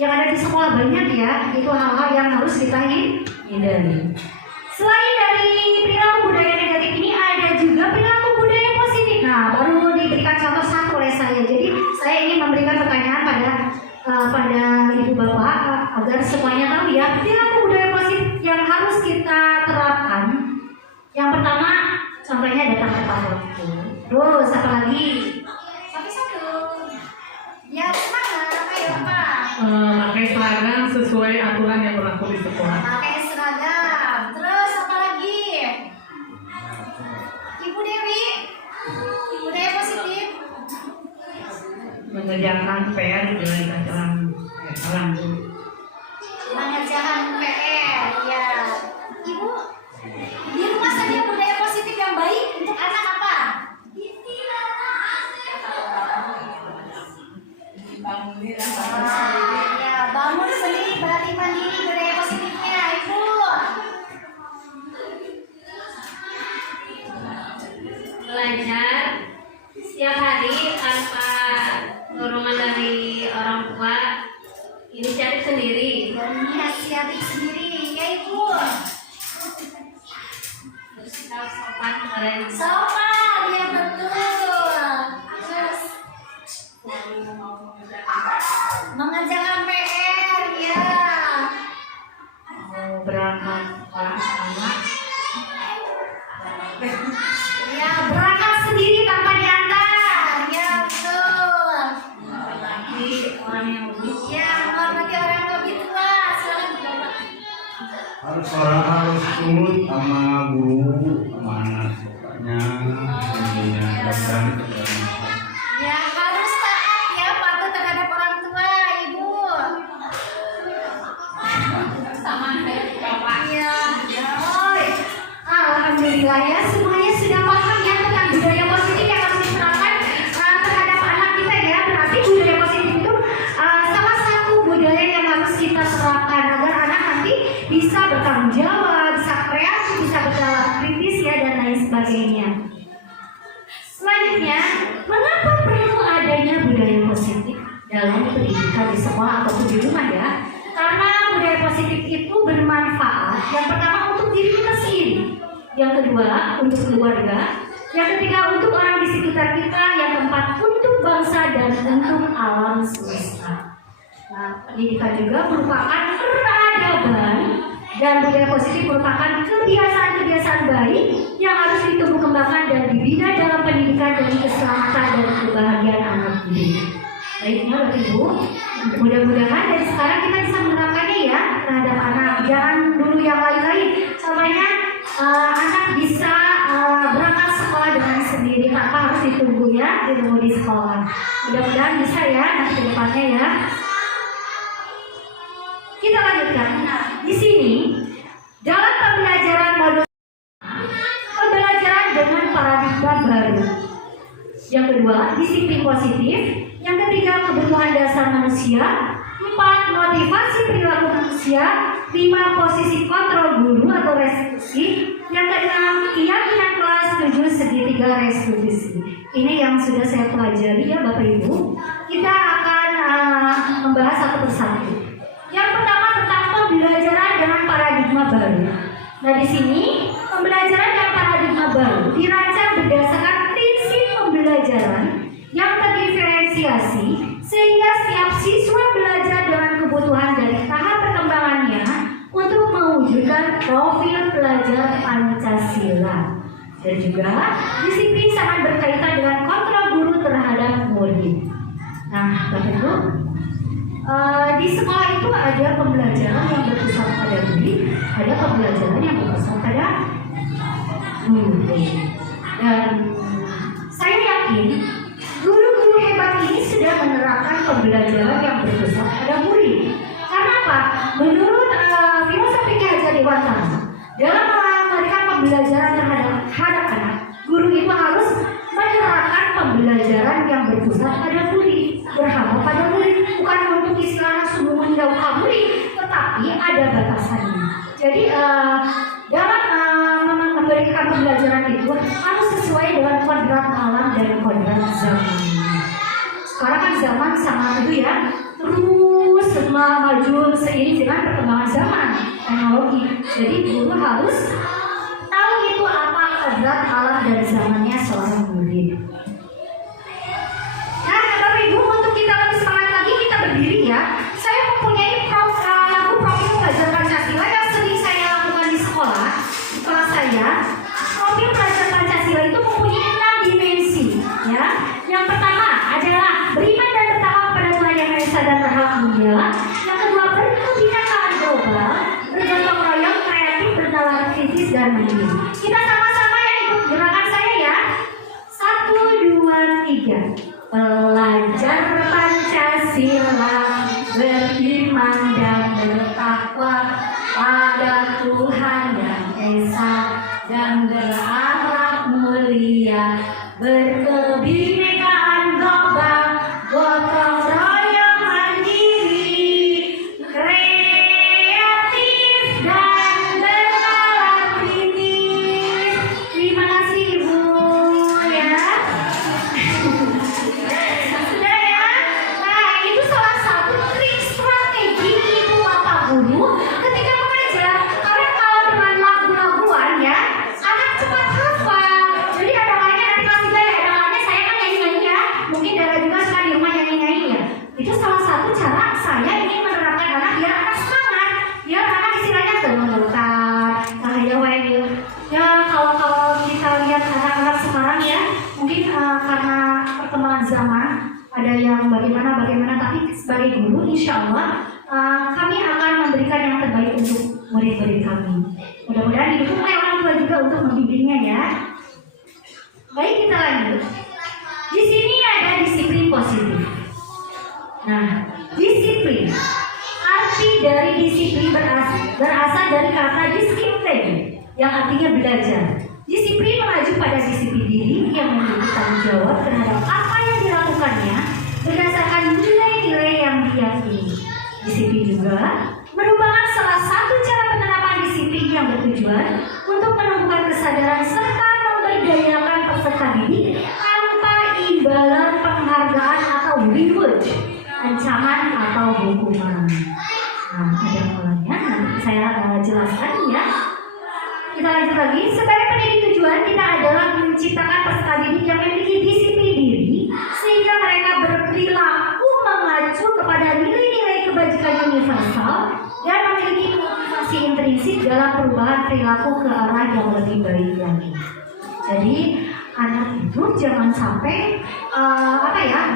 yang ada di sekolah banyak ya. Itu hal-hal yang harus kita hindari. Selain dari perilaku budaya negatif ini, ada juga perilaku budaya positif. Nah, baru diberikan contoh satu oleh saya. Jadi saya ingin memberikan pertanyaan pada ibu bapak agar semuanya tahu ya perilaku budaya positif yang harus kita terapkan. Yang pertama, contohnya datang tepat waktu. Terus apa lagi? Satu. Ya semangat, ayo Pak. Pakai seragam sesuai aturan yang berlaku di sekolah. Pakai seragam. Terus apa lagi? Ibu Dewi, budaya positif. Mengerjakan PR juga dalam guru. Mengerjakan PR, ya. Ibu, di rumah saja budaya positif yang baik untuk anak apa? Ya, bangun sendiri, berarti mandiri budaya positifnya, Ibu. Belajar setiap hari tanpa dorongan dari orang tua, inisiatif sendiri. Dan inisiatif sendiri, ya Ibu. Terus kita sopan kepada Sopan, ya betul. Terus mengerjakan PR, ya. Mau berangkat anak-anak, Ya, berangkat sendiri tanpa diantar. Ya, betul. laki orang yang lebih Ya, menghormati orang yang lebih tua. Silakan Bapak. harus turut sama guru, sama anak bapaknya, intinya dan Ya, harus taat ya, patuh terhadap orang tua, Ibu. Sama kayak Bapak. Ya, oi. Alhamdulillah ya, semuanya sudah paham ya tentang budaya positif yang harus diterapkan terhadap anak kita ya. Berarti budaya positif itu salah satu budaya yang harus kita terapkan agar anak nanti bisa bertanggung jawab, bisa kreatif, bisa berjalan kritis ya, dan lain sebagainya. Selanjutnya, mengapa perlu adanya budaya positif dalam pendidikan di sekolah ataupun di rumah ya? Karena budaya positif itu bermanfaat. Yang pertama untuk diri kita sendiri, yang kedua untuk keluarga, yang ketiga untuk orang di sekitar kita, yang keempat untuk bangsa dan untuk alam semesta. Nah, pendidikan juga merupakan peradaban, dan budaya positif merupakan kebiasaan-kebiasaan baik yang harus ditumbuh kembangkan dan dibina dalam pendidikan demi keselamatan dan kebahagiaan anak didik. Baiknya Bapak Ibu, mudah-mudahan dari sekarang kita bisa menerapkannya ya terhadap anak. Jangan dulu yang lain-lain. Contohnya anak bisa berangkat sekolah dengan sendiri tanpa harus ditunggu ya, ditunggu di sekolah. Mudah-mudahan bisa ya nanti ke depannya ya. Kita lanjutkan. Nah, di sini dalam pembelajaran modul pembelajaran dengan paradigma baru. Yang kedua, disiplin positif. Yang ketiga, kebutuhan dasar manusia. 4, motivasi perilaku manusia. 5, posisi kontrol guru atau restitusi. Yang keenam, keyakinan kelas. 7, segitiga restitusi. Ini yang sudah saya pelajari ya Bapak Ibu. Kita akan membahas satu persatu. Yang pertama tentang pembelajaran dengan paradigma baru. Nah, di sini pembelajaran dengan paradigma baru dirancang berdasarkan prinsip pembelajaran yang terdiferensiasi sehingga setiap siswa belajar dengan kebutuhan dari tahap perkembangannya untuk mewujudkan profil pelajar Pancasila. Dan juga disiplin sangat berkaitan dengan kontrol guru terhadap murid. Nah, Bapak Ibu, di sekolah itu ada pembelajaran yang berpusat pada diri, ada pembelajaran yang berpusat pada guru. Dan saya yakin guru-guru hebat ini sudah menerapkan pembelajaran yang berpusat pada murid. Karena apa? Menurut filosofi Ki Hajar Dewantara, dalam memberikan pembelajaran terhadap anak, guru itu harus menerapkan pembelajaran yang berpusat pada murid, berharap pada murid, bukan untuk istilahnya sungguh mendahului murid, tetapi ada batasannya. Jadi dalam memberikan pembelajaran itu harus sesuai dengan kodrat alam dan kodrat zaman. Sekarang kan zaman sangat itu ya, terus maju seiring dengan perkembangan zaman teknologi. Jadi guru harus tahu itu apa kodrat alam dan zamannya seorang murid. Nah, Bapak Ibu, untuk kita lebih semangat lagi, kita berdiri ya. Saya mempunyai lagu profil belajar Pancasila yang sering saya lakukan di sekolah saya. Profil belajar Pancasila itu mempunyai 6 dimensi ya. Yang pertama adalah beriman dan bertakwa kepada Tuhan Yang Maha Esa dan berhak mulia. Yang kedua, berkebinekaan global, bergotong royong, kreatif, bernalar kritis dan mandiri. Kita sama-sama ya ikut gerakan saya ya. 1, 2, 3. Belajar Pancasila, beriman dan bertakwa pada Tuhan Yang Esa dan berakhlak mulia, berkebinekaan global, gotong royong mandiri, kreatif dan bernalar kritis. Terima kasih Ibu ya. Sudah ya. Nah, itu salah satu trik strategi Ibu Bapak Guru ketika mengajar. Karena kalau dengan lagu-laguan ya, anak cepat hafal. Jadi ada kalanya nanti kelas 3 ya, ada kalanya saya kan nyanyi-nyanyi ya. Mungkin Dara juga suka di rumah nyanyi-nyanyi ya. Itu salah satu cara saya ingin menerapkan anak biar anak semangat, biar anak istilahnya gemetar. Nah ya kalau kita lihat anak-anak sekarang ya, mungkin karena perkembangan zaman ada yang bagaimana, tapi sebagai guru insya Allah kami akan memberikan yang terbaik untuk murid-murid kami. Mudah-mudahan didukung oleh orang tua juga untuk membimbingnya ya. Baik, kita lanjut. Di sini ada disiplin positif. Nah, disiplin. Arti dari disiplin berasal dari kata disiplin yang artinya belajar. Disiplin mengacu pada disiplin diri yang memiliki tanggung jawab terhadap apa yang dilakukannya berdasarkan nilai-nilai yang diyakini. Disiplin juga merupakan salah satu cara penerapan disiplin yang bertujuan untuk menumbuhkan kesadaran serta memberdayakan peserta didik tanpa imbalan penghargaan atau reward, ancaman atau hukuman. Nah, ada polanya, nanti saya jelaskan ya. Kita lanjut lagi. Sebagai pendidik tujuan kita adalah menciptakan peserta didik yang memiliki disiplin diri sehingga mereka berperilaku mengacu kepada nilai-nilai kebajikan universal dan memiliki motivasi intrinsik dalam perubahan perilaku ke arah yang lebih baik lagi. Jadi anak itu jangan sampai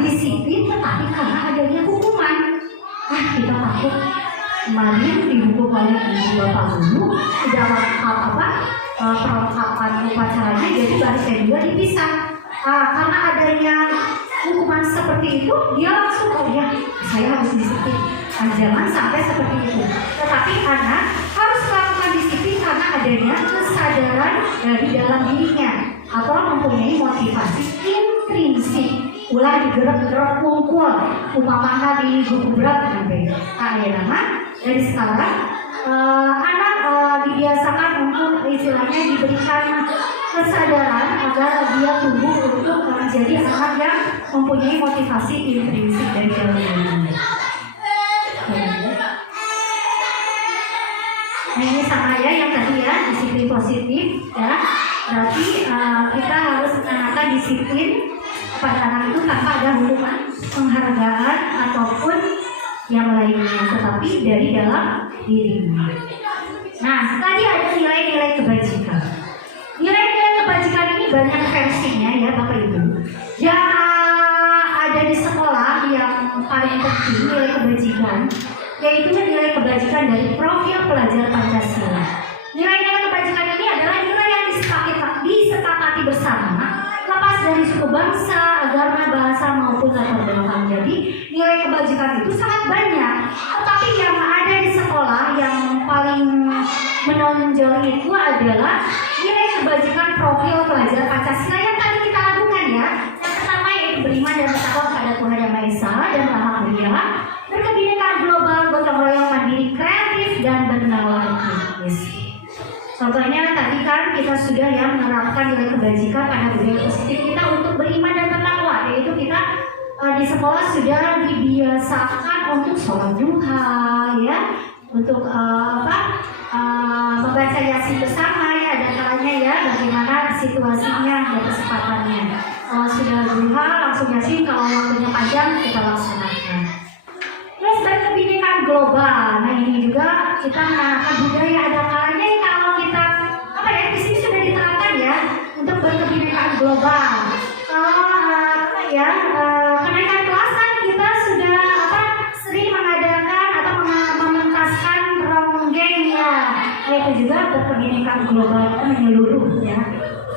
disiplin tetapi karena adanya hukuman. Kita takut kemarin dihukum oleh Ibu Bapak Guru di dalam perlengkapan upacaranya, jadi baris dan dua dipisah. Karena adanya hukuman seperti itu, dia langsung saya harus disiplin. Jangan sampai seperti itu. Tetapi anak harus melakukan disiplin karena adanya kesadaran dari dalam dirinya atau mempunyai motivasi intrinsik. Ulah digerak-gerak kumpul, umpamakan di buku berat nanti. Ya nama dari sekarang anak dibiasakan untuk istilahnya diberikan kesadaran agar dia tumbuh untuk menjadi anak yang mempunyai motivasi intrinsik dari dalam dirinya. Nah, ini sama ya yang tadi ya, disiplin positif ya. Berarti kita harus menanamkan disiplin pada anak itu tanpa ada hukuman, penghargaan ataupun yang lainnya, tetapi dari dalam dirinya. Nah, tadi ada nilai-nilai kebajikan. Nilai-nilai kebajikan ini banyak versinya ya Bapak Ibu. Yang ada di sekolah yang yang paling penting, nilai kebajikan, yaitu nilai kebajikan dari profil pelajar Pancasila. Nilai-nilai kebajikan ini adalah nilai yang disepakati bersama, lepas dari suku bangsa, agama, bahasa maupun latar belakang. Jadi nilai kebajikan itu sangat banyak, tetapi yang ada di sekolah yang paling menonjol itu adalah nilai kebajikan profil pelajar Pancasila yang tadi kita lakukan ya. Yang pertama yaitu beriman dan bertakwa kepada Tuhan Yang Maha Esa dan Maha Mulia, berkebinekaan global, gotong royong, mandiri, kreatif, dan bernalar kritis. Contohnya tadi kan kita sudah ya menerapkan nilai kebajikan pada budaya positif kita untuk beriman dan bertakwa, yaitu kita di sekolah sudah dibiasakan untuk sholat duha ya, untuk membaca yasin bersama ya, ada kalanya ya bagaimana situasinya dan kesempatannya. Kalau sudah duha langsung yasin, kalau waktunya panjang kita laksanakan. Terus berkebinekaan global, nah ini juga kita menanamkan budaya, ada kalanya kalau kita di sini sudah diterapkan ya untuk berkebinekaan global. Kenaikan kelas kan kita sudah sering mengadakan atau mementaskan ronggeng ya, itu juga berkebinekaan global menyeluruh ya.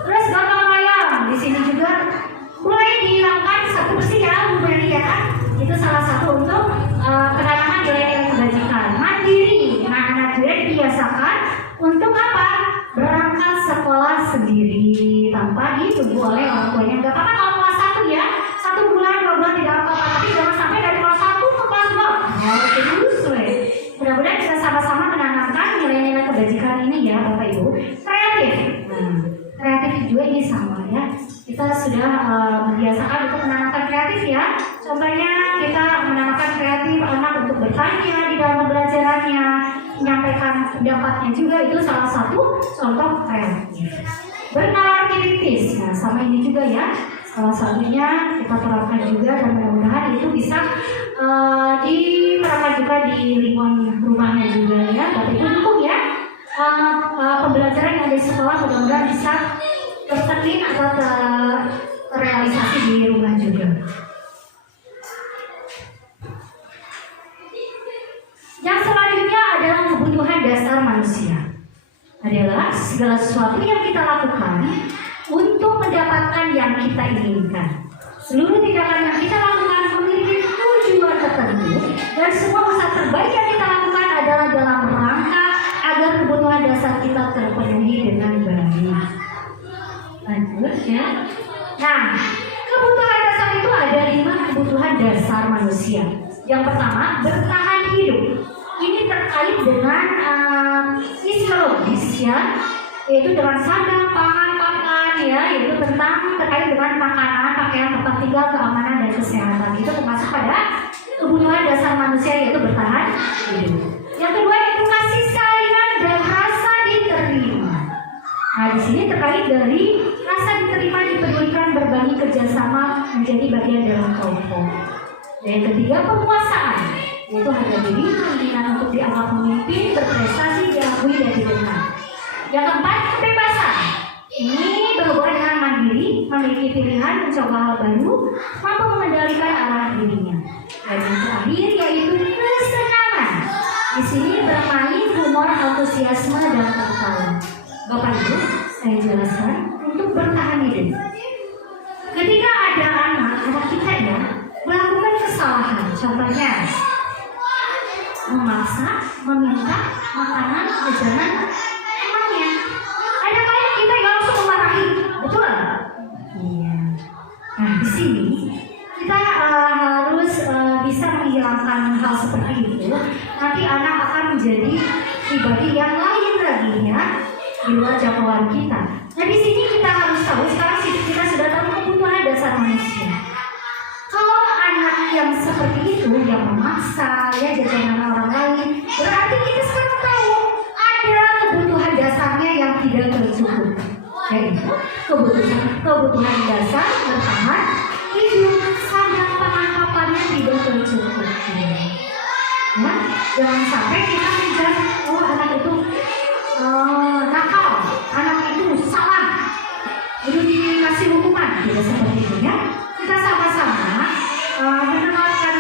Terus gotong royong di sini juga mulai dilakukan satu bersih ya, Bu Mary ya. Itu salah satu untuk penanaman nilai-nilai kebajikan. Mandiri, nah anak juga dibiasakan untuk apa? Berangkat sekolah sendiri tanpa ditunggu oleh orang tuanya. Gak apa-apa kalau kelas 1 ya, 1 bulan, 2 bulan tidak apa-apa, tapi jangan sampai dari kelas 1 ke kelas 2 terus mudah-mudahan bisa sama-sama menanamkan nilai-nilai kebajikan ini ya Bapak Ibu. Kreatif, kreatif juga ini sama ya, kita sudah membiasakan untuk menanamkan kreatif ya. Contohnya kita menanamkan kreatif anak untuk bertanya di dalam pembelajarannya, menyampaikan pendapatnya juga, itu salah satu contoh kreatif. Bernalar kritis, nah sama ini juga ya, salah satunya kita terapkan juga dan mudah-mudahan itu bisa diterapkan juga di lingkungan rumahnya juga ya. Bapak Ibu dukung ya pembelajaran yang ada di sekolah, mudah-mudahan bisa tercermin atau terrealisasi di rumah juga. Yang selanjutnya adalah kebutuhan dasar manusia. Adalah segala sesuatu yang kita lakukan untuk mendapatkan yang kita inginkan. Seluruh tindakan yang kita lakukan memiliki tujuan tertentu, dan semua usaha terbaik yang kita lakukan adalah dalam rangka agar kebutuhan dasar kita terpenuhi dengan baik. Lanjut ya. Nah, kebutuhan dasar itu ada 5 kebutuhan dasar manusia. Yang pertama, bertahan hidup. Ini terkait dengan fisiologis ya, yaitu dengan sandang, pangan, pakan ya, yaitu terkait dengan makanan, pakaian, tempat tinggal, keamanan dan kesehatan. Itu termasuk pada kebutuhan dasar manusia, yaitu bertahan hidup. Yang kedua itu kasih sayang dan rasa diterima. Nah di sini terkait dari rasa diterima, dipedulikan, berbagi, kerjasama, menjadi bagian dalam kelompok. Dan yang ketiga penguasaan, yaitu harga diri, keinginan untuk dianggap pemimpin, berprestasi, diakui dan didengar. Yang keempat kebebasan, ini berhubungan dengan mandiri, memiliki pilihan, mencoba hal baru, mampu mengendalikan arah dirinya. Dan yang terakhir yaitu kesenangan. Di sini bermain, humor, antusiasme dan tertawa. Bapak Ibu, saya jelaskan untuk bertahan hidup. Ketika ada anak kita ya melakukan kesalahan, contohnya memaksa, meminta makanan, jajanan temannya. Ada kalanya kita langsung memarahi, betul? Iya. Nah di sini kita harus bisa menghilangkan hal seperti itu. Nanti anak akan menjadi pribadi yang lain lagi ya, di luar jangkauan kita. Nah di sini kita harus tahu, sekarang kita sudah tahu kebutuhan dasar manusia. Kalau anak yang seperti itu yang memaksa ya jajanan orang lain, berarti kita sekarang tahu ada kebutuhan dasarnya yang tidak tercukupi, yaitu kebutuhan dasar bertahan hidup, sandang pangan papannya tidak tercukupi. Ya, jangan sampai kita menjudge, oh anak itu nakal, anak itu salah, itu dikasih hukuman, tidak seperti itu ya. Kita sama-sama mendengarkan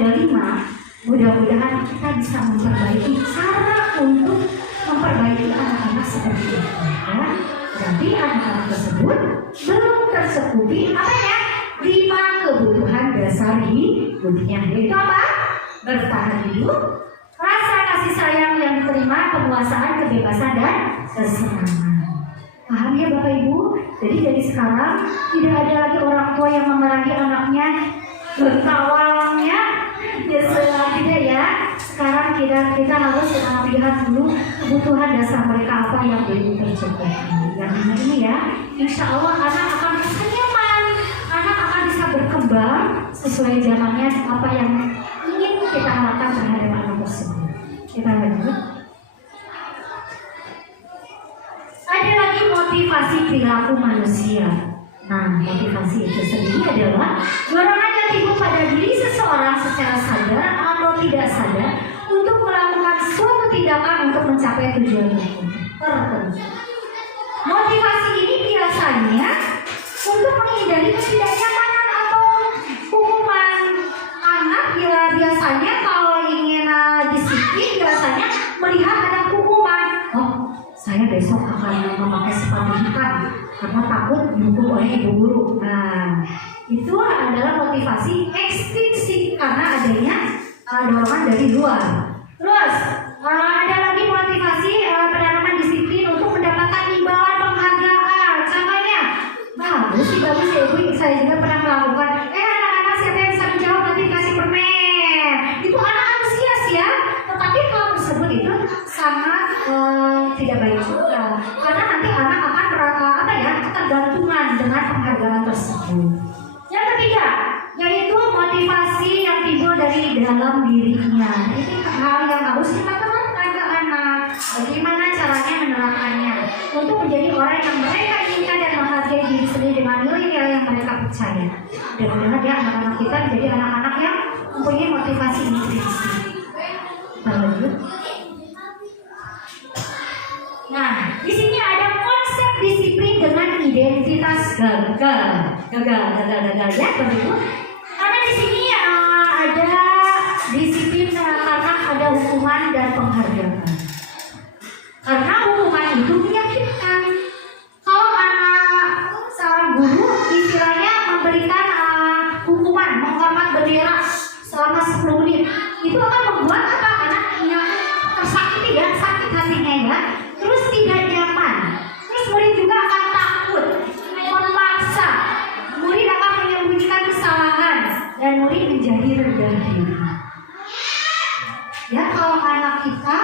ada 5, mudah-mudahan kita bisa memperbaiki cara untuk memperbaiki anak-anak seperti itu. Ya. Berarti anak-anak tersebut belum tercukupi apa ya? 5 kebutuhan dasar hidupnya. Yaitu apa? Bertahan hidup, rasa kasih sayang yang diterima, penguasaan, kebebasan, dan kesenangan. Paham ya Bapak Ibu? Jadi dari sekarang tidak ada lagi orang tua yang memarahi anaknya, bertawalnya, ya tidak ya. Sekarang kita harus lihat dulu kebutuhan dasar mereka apa yang belum tercukupi. Yang ini ya, insya Allah anak akan bisa nyaman, anak akan bisa berkembang sesuai zamannya apa yang ingin kita harapkan terhadap anak tersebut. Kita lanjut. Ada lagi motivasi perilaku manusia. Nah, motivasi itu sendiri adalah dorongan yang timbul pada diri seseorang secara sadar atau tidak sadar untuk melakukan suatu tindakan untuk mencapai tujuan tertentu. Motivasi ini biasanya untuk menghindari ketidaknyamanan atau hukuman. Anak biasanya kalau ingin disiplin biasanya melihat ada hukuman. Oh, saya besok akan memakai sepatu hitam karena takut dihukum oleh ibu guru. Nah, itu adalah motivasi ekstrinsik karena adanya dorongan dari luar. Terus ada lagi motivasi penanaman disiplin untuk mendapatkan imbalan penghargaan. Contohnya, bagus ya ibu, saya juga pernah melakukan. Anak-anak siapa yang bisa menjawab nanti kasih permen. Itu anak antusias ya. Tetapi hal tersebut itu sangat tidak baik juga. Karena nanti anak akan ketergantungan dengan penghargaan tersebut. Yang ketiga, yaitu motivasi yang timbul dari dalam dirinya. Ini hal yang harus kita terapkan ke anak. Bagaimana caranya menerapkannya untuk menjadi orang yang mereka inginkan dan menghargai diri sendiri dengan nilai-nilai yang mereka percaya. Mudah-mudahan ya anak-anak kita menjadi anak-anak yang mempunyai motivasi intrinsik. Kita lanjut. Nah, di sini ada konsep disiplin dengan identitas gagal ya, begitu. Karena di sini ada disiplin karena ada hukuman dan penghargaan. Karena hukuman itu menyakitkan. Kalau anak seorang guru istilahnya memberikan hukuman menghormat bendera selama 10 menit, itu akan membuat apa? Anak yang tersakiti ya, sakit hatinya ya. Terus tidak nyaman. Terus murid juga akan takut, memaksa. Murid akan menyembunyikan kesalahan dan murid menjadi rendah diri. Ya, kalau anak kita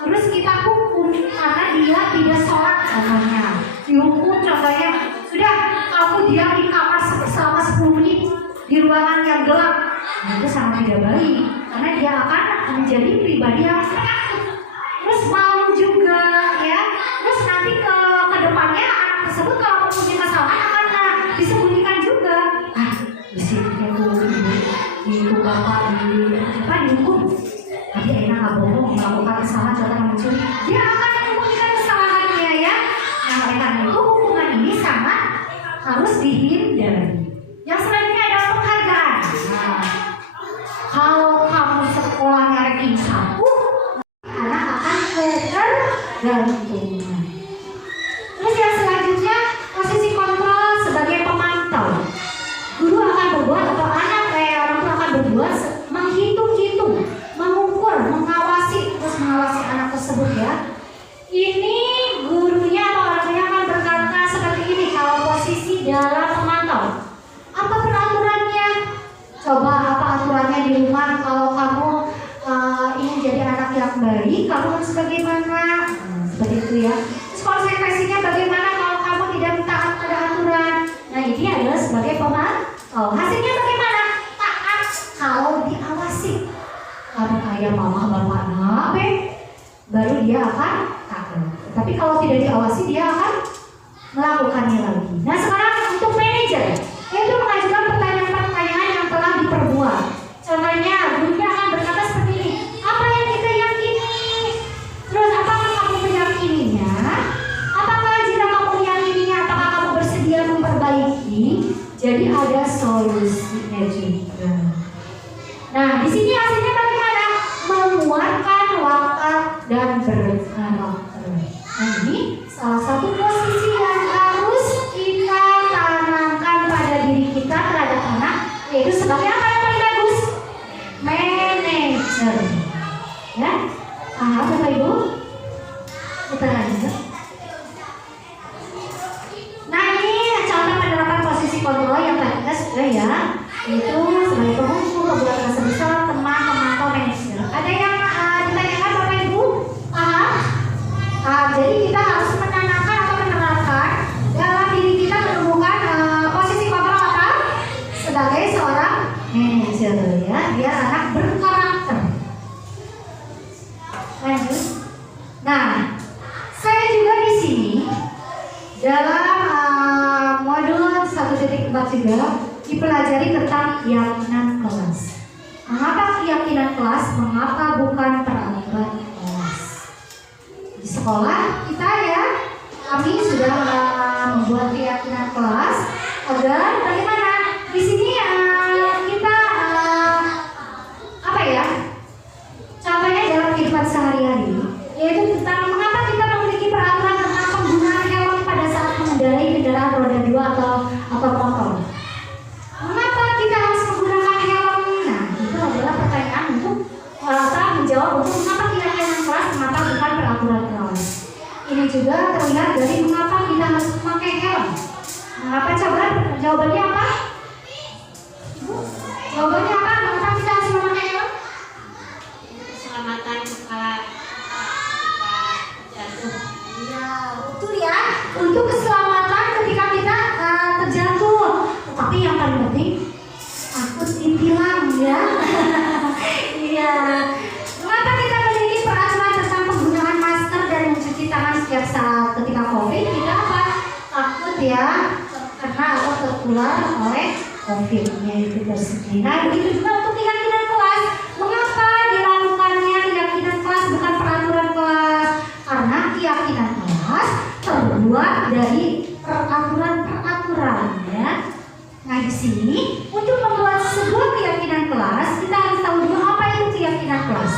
terus kita hukum karena dia tidak sholat contohnya, dihukum contohnya sudah kamu diam di kamar selama 10 menit di ruangan yang gelap. Nah, itu sangat tidak baik karena dia akan menjadi pribadi yang takut. Terus malu juga ya. Terus nanti ke depannya anak tersebut kalau mempunyai kesalahan akan disembunyikan juga. Di sini ibu bapak dihukum. Tapi enak nggak bohong melakukan kesalahan contohnya mencuri. Dia akan menyembunyikan kesalahannya ya. Nah, oleh karena itu hukuman ini sangat harus dihindari. Yang selanjutnya adalah penghargaan. Nah, kalau kamu sekolahnya ranking 1, anak akan ketergantungan. Terus yang selanjutnya posisi kontrol sebagai pemantau. Guru akan berbuat atau orang tua akan berbuat menghitung-hitung, mengukur, mengawasi, terus mengawasi anak tersebut ya. Ini gurunya atau orang tuanya akan berkata seperti ini kalau posisi dalam pemantau. Apa peraturannya? Coba apa aturannya di rumah kalau kamu ingin jadi anak yang baik, kamu harus bagaimana? Seperti itu ya. Terus konsekuensinya bagaimana kalau kamu tidak taat pada aturan? Nah, ini adalah sebagai pemantau. Hasilnya bagaimana? Taat kalau diawasi. Karena kayak mama bapak baru dia akan taat. Tapi kalau tidak diawasi dia akan melakukannya lagi. Nah, sekarang untuk manajer itu mengajukan pertanyaan-pertanyaan yang telah diperbuat. Contohnya, gurunya akan berkata seperti ini, apa yang kita yakini? Terus apakah kamu meyakininya? Apakah jika kamu meyakininya, apakah kamu bersedia memperbaiki? Jadi ada solusinya juga. Nah, di mengeluarkan wakaf dan berkarakter. Nah, ini salah satu posisi yang harus kita tanamkan pada diri kita terhadap anak, yaitu sebagai apa yang paling bagus? Manajer. Ya, Bapak Ibu, putar aja. Nah, ini contoh penerapan posisi kontrol yang tadi kita sudah ya, yaitu sebagai pengukur, pembuat rasa besar, teman, pemantau, manajer. Ada yang ditanyakan Bapak Ibu? Jadi kita harus menanamkan atau menerapkan dalam diri kita menumbuhkan posisi kontrol apa? Sebagai seorang manajer ya, biar anak berkarakter. Lanjut. Nah, saya juga di sini dalam modul 1.4 juga dipelajari tentang keyakinan kelas. Mengapa keyakinan kelas? Mengapa bukan peraturan kelas? Di sekolah kita ya, kami sudah membuat keyakinan kelas agar bagaimana di sini kita apa ya? Contohnya dalam kehidupan sehari-hari, yaitu tentang mengapa kita memiliki peraturan tentang penggunaan helm pada saat mengendarai kendaraan roda 2 atau motor. Mengapa kita harus menggunakan helm? Nah, itu adalah pertanyaan untuk menjawab untuk mengapa keyakinan kelas, mengapa bukan peraturan kelas. Ini juga terlihat dari mengapa kita harus memakai helm. Mengapa? Coba jawabannya apa? Ibu, jawabannya apa? Mengapa kita harus memakai helm? Keselamatan kepala jatuh. Iya, betul ya. Untuk keselamatan ketika kita terjatuh. Tetapi yang paling penting, takut ditilang ya. Iya. Mengapa kita memiliki peraturan tentang penggunaan masker dan mencuci tangan setiap saat ketika COVID? Kita apa? Takut ya, karena atau tertular oleh COVID-nya itu tersendiri. Nah, begitu juga untuk keyakinan kelas. Mengapa dilakukannya keyakinan kelas bukan peraturan kelas? Karena keyakinan kelas terbuat dari peraturan-peraturan ya. Nah, di sini untuk membuat sebuah keyakinan kelas, kita harus tahu dulu apa itu keyakinan kelas.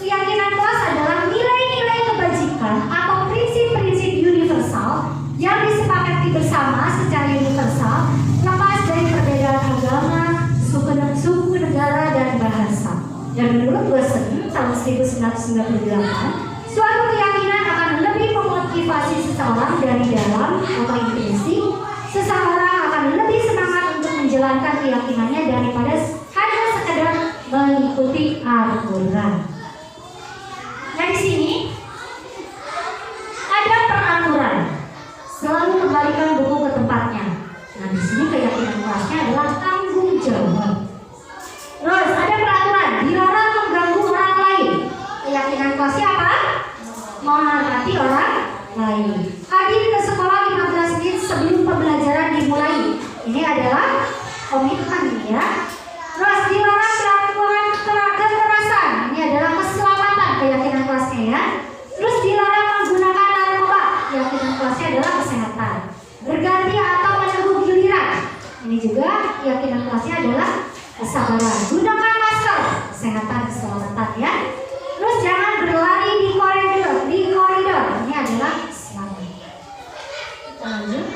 Keyakinan kelas adalah nilai-nilai kebajikan atau prinsip-prinsip universal yang disepakati bersama secara universal, lepas dari perbedaan agama, suku negara, dan bahasa. Dan menurut Wilson tahun 1998, suatu keyakinan akan lebih memotivasi seseorang dari dalam atau intrinsik. Seseorang akan lebih semangat untuk menjalankan keyakinannya daripada hanya sekedar mengikuti aturan. Nah, di sini ada peraturan. Selalu kembalikan buku ke tempatnya. Nah, di sini keyakinan kelasnya adalah tanggung jawab. Terus ada peraturan, dilarang mengganggu orang lain. Keyakinan kelasnya apa? Menghormati orang lain. Hadir ke sekolah 15 menit sebelum pembelajaran dimulai. Ini adalah komitmen ya. Terus dilarang melakukan kekerasan. Ini adalah keselamatan, keyakinan kelasnya ya. Terus dilarang menggunakan narkoba. Keyakinan kelasnya adalah kesehatan. Berganti atau menunggu giliran. Ini juga keyakinan kelasnya adalah kesabaran. Gunakan masker, kesehatan, keselamatan ya. Terus jangan berlari di koridor. Ini adalah keselamatan. Lanjut.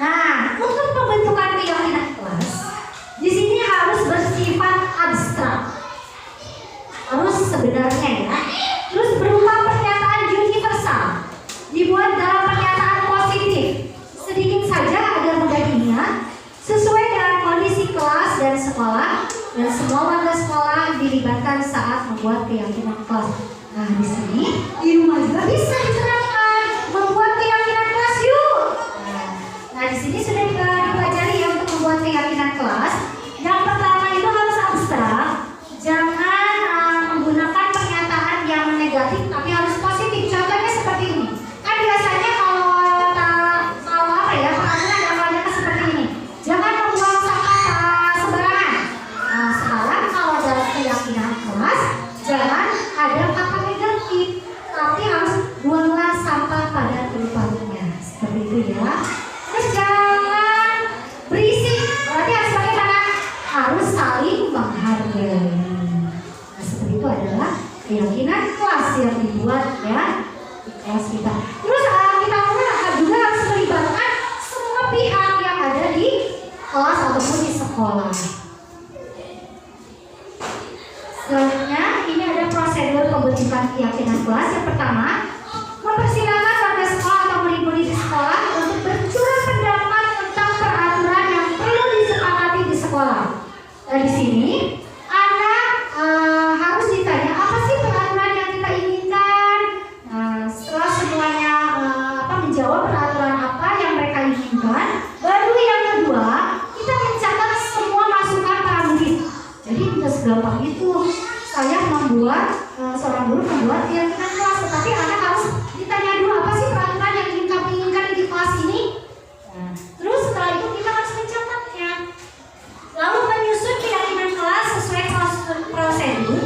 Nah, untuk pembentukan keyakinan kelas, di sini harus bersifat abstrak. Harus sebenarnya ya. Terus berupa pernyataan universal. Dibuat dalam pernyataan positif. Sedikit saja agar mudah diingat, sesuai dengan kondisi kelas dan sekolah, dan semua warga sekolah dilibatkan saat membuat keyakinan kelas. Nah, di sini di rumah juga bisa diterapkan membuat keyakinan kelas yuk. Nah, di sini sudah dipelajari ya untuk membuat keyakinan kelas. Yang pertama itu harus abstrak, jangan menggunakan pernyataan yang negatif, tapi harus positif. Contohnya seperti ini. Kan biasanya kalau apa ya, peraturan yang banyak seperti ini. Jangan membuang sampah sembarangan. Nah, sekarang kalau dalam keyakinan kelas, jangan ada kata negatif, pembentukan keyakinan kelas. Yang pertama, mempersilahkan warga sekolah atau murid-murid di sekolah untuk bercurah pendapat tentang peraturan yang perlu disepakati di sekolah. Nah, di sini anak harus ditanya apa sih peraturan yang kita inginkan. Nah, setelah semuanya menjawab peraturan apa yang mereka inginkan, baru yang kedua kita mencatat semua masukan para murid. Jadi tidak segampang itu saya membuat seorang guru membuat keyakinan kelas, tetapi anak harus ditanya dulu apa sih peraturan yang ingin kamu inginkan di kelas ini. Nah, terus setelah itu kita harus mencatatnya, lalu menyusun keyakinan kelas sesuai prosedur.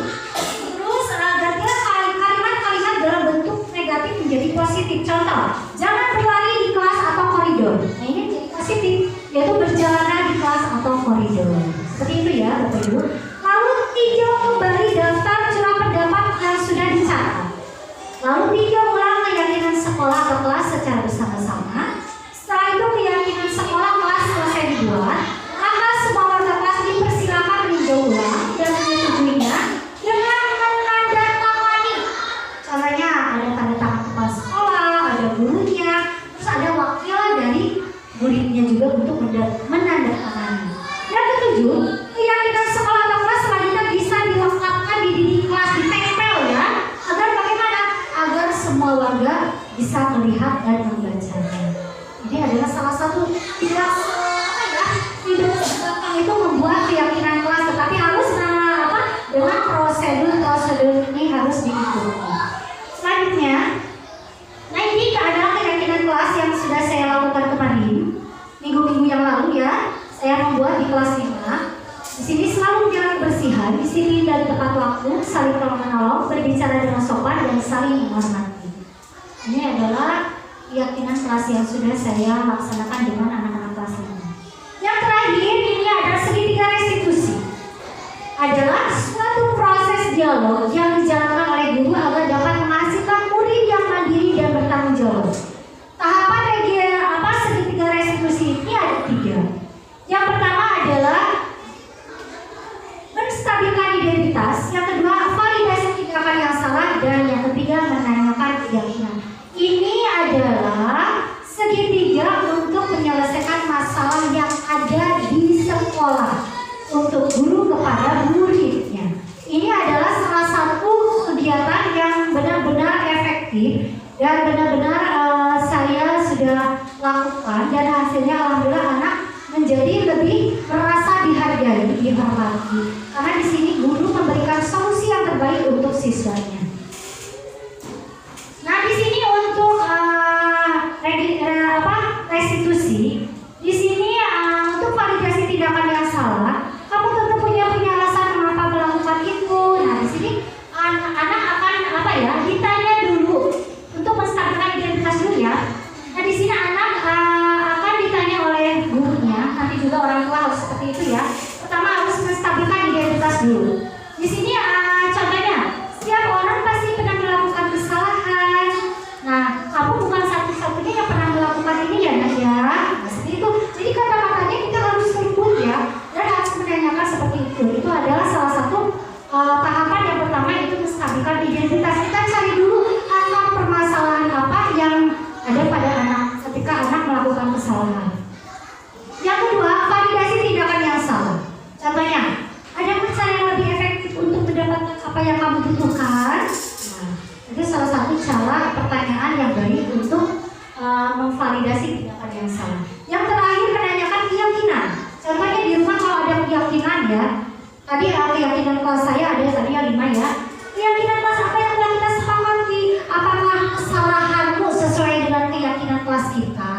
Terus gantilah kalimat-kalimat dalam bentuk negatif menjadi positif. Contoh, jangan berlari di kelas atau koridor. Nah, ini jadi positif, yaitu berjalan di kelas atau koridor. Seperti itu ya Bapak Ibu. Lalu tinjau kembali daftar curah pendapat yang sudah dicatat. Lalu tinjau ulang keyakinan sekolah atau kelas secara bersama-sama. Setelah itu keyakinan sekolah kelas selesai dibuat, maka semua warga kelas dipersilakan meninjau ulang dan menyetujuinya dengan menandatangani. Contohnya ada tanda tangan kepala sekolah, ada gurunya, terus ada wakil dari muridnya juga untuk menandatangani. Yang ketujuh, keyakinan sekolah atau kelas selanjutnya bisa dilengkapkan di dinding kelas, ditempel ya, agar bagaimana? Agar semua warga bisa melihat dan membacanya. Ini adalah salah satu tidak gampang itu membuat keyakinan kelas, tetapi harus dengan prosedur ini harus diikuti. Selanjutnya, nah ini adalah keyakinan kelas yang sudah saya lakukan kemarin minggu-minggu yang lalu ya. Saya membuat di kelas 5. Di sini selalu menjaga kebersihan, disiplin dan tepat waktu, saling tolong-menolong, berbicara dengan sopan dan saling menghormati. Ini adalah keyakinan kelas yang sudah saya laksanakan dengan anak-anak kelas 5. Yang terakhir ini adalah segitiga restitusi. Adalah suatu proses dialog yang dijalankan oleh guru agar dapat menghasilkan murid yang mandiri dan bertanggung jawab. Tahapan segitiga restitusi ini ada 3. Yang pertama adalah menstabilkan identitas, yang kedua validasi tindakan yang salah, dan yang ketiga menanyakan keyakinan. Ini adalah segitiga untuk menyelesaikan masalah yang ada di sekolah untuk guru kepada muridnya. Ini adalah salah satu kegiatan yang benar-benar efektif dan benar-benar saya sudah lakukan, dan hasilnya alhamdulillah anak menjadi lebih merasa dihargai, dihormati. Karena di sini guru memberikan solusi yang terbaik untuk siswanya. Nah, di sini untuk restitusi, di sini untuk validasi tindakan yang salah, kamu tentu punya alasan mengapa melakukan itu. Nah, di sini anak akan ditanya dulu untuk menstabilkan identitas dulu ya. Nah, di sini anak akan ditanya oleh gurunya, nanti juga orang tua harus seperti itu ya. Pertama harus menstabilkan identitas dulu. Di sini contohnya, setiap orang pasti pernah melakukan kesalahan. Nah, kamu bukan satu-satunya yang pernah melakukan ini ya nak ya. Nah, seperti itu. Jadi kata-katanya kita harus lembut ya, dan harus menanyakan seperti itu. Itu adalah salah satu tahapan yang pertama, itu menstabilkan identitas. Kita cari dulu akar permasalahan apa yang ada pada anak ketika anak melakukan kesalahan. Yang kedua, validasi tindakan yang salah. Contohnya, ada cara yang lebih efektif untuk mendapatkan apa yang kamu butuhkan. Nah, itu salah satu cara pertanyaan yang baik untuk memvalidasi tindakan yang salah. Yang terakhir, menanyakan keyakinan. Contohnya di rumah kalau ada keyakinan ya. Tadi keyakinan kelas saya ada tadi yang 5 ya. Keyakinan kelas apa yang telah kita sepakati? Apakah kesalahanmu sesuai dengan keyakinan kelas kita?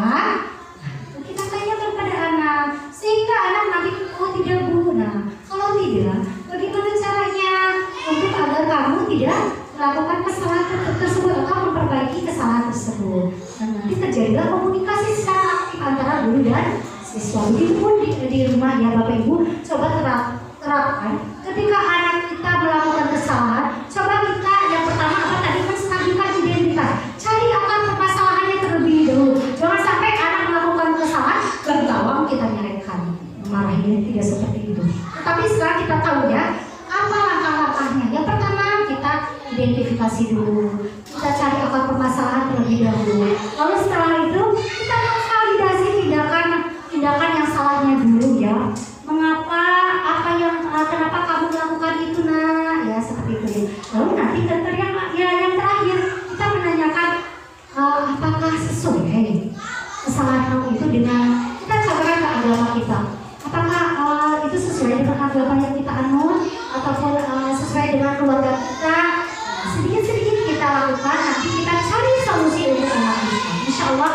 Kita tanyakan pada anak, sehingga anak nanti tidak Bu. Nah, kalau tidak, bagaimana caranya untuk agar kamu tidak melakukan kesalahan tersebut atau memperbaiki kesalahan tersebut? Dan nanti terjadilah komunikasi secara aktif antara guru dan siswa. Begitupun di rumah ya Bapak Ibu, coba terapkan ketika anak kita melakukan kesalahan. Coba kita yang pertama tadi menstabilkan identitas, cari akar permasalahannya terlebih dahulu. Jangan sampai anak melakukan kesalahan gawang kita nyerahkan, marahin, tidak seperti itu. Tapi setelah kita tahu ya apa langkah-langkahnya. Yang pertama kita identifikasi dulu, kita cari akar permasalahan terlebih dahulu. Lalu setelah itu kita validasi tindakan yang salahnya dulu ya. Mengapa, kenapa kamu melakukan itu nak? Ya seperti itu. Lalu nanti yang terakhir kita menanyakan apakah sesuai kesalahan kamu itu dengan kita sampaikan ke agama kita. Apakah itu sesuai dengan agama yang kita anut ataupun sesuai dengan keluarga kita? Sedikit-sedikit kita lakukan, nanti kita cari solusi untuk anak kita. Insya Allah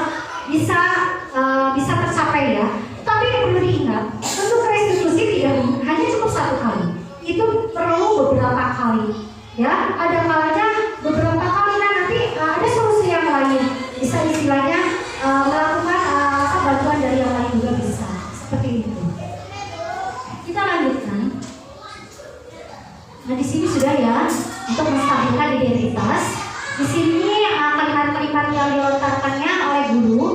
bisa tercapai ya. Tapi perlu diingat, untuk restitusi tidak hanya cukup satu kali. Itu perlu beberapa kali. Ya, ada kalanya beberapa kali. Nah, nanti ada solusi yang lain. Bisa istilahnya melakukan bantuan dari yang lain juga bisa. Seperti itu. Kita lanjutkan. Nah, di sini sudah ya untuk menstabilkan identitas. Di sini kalimat-kalimat yang dilontarkannya oleh guru.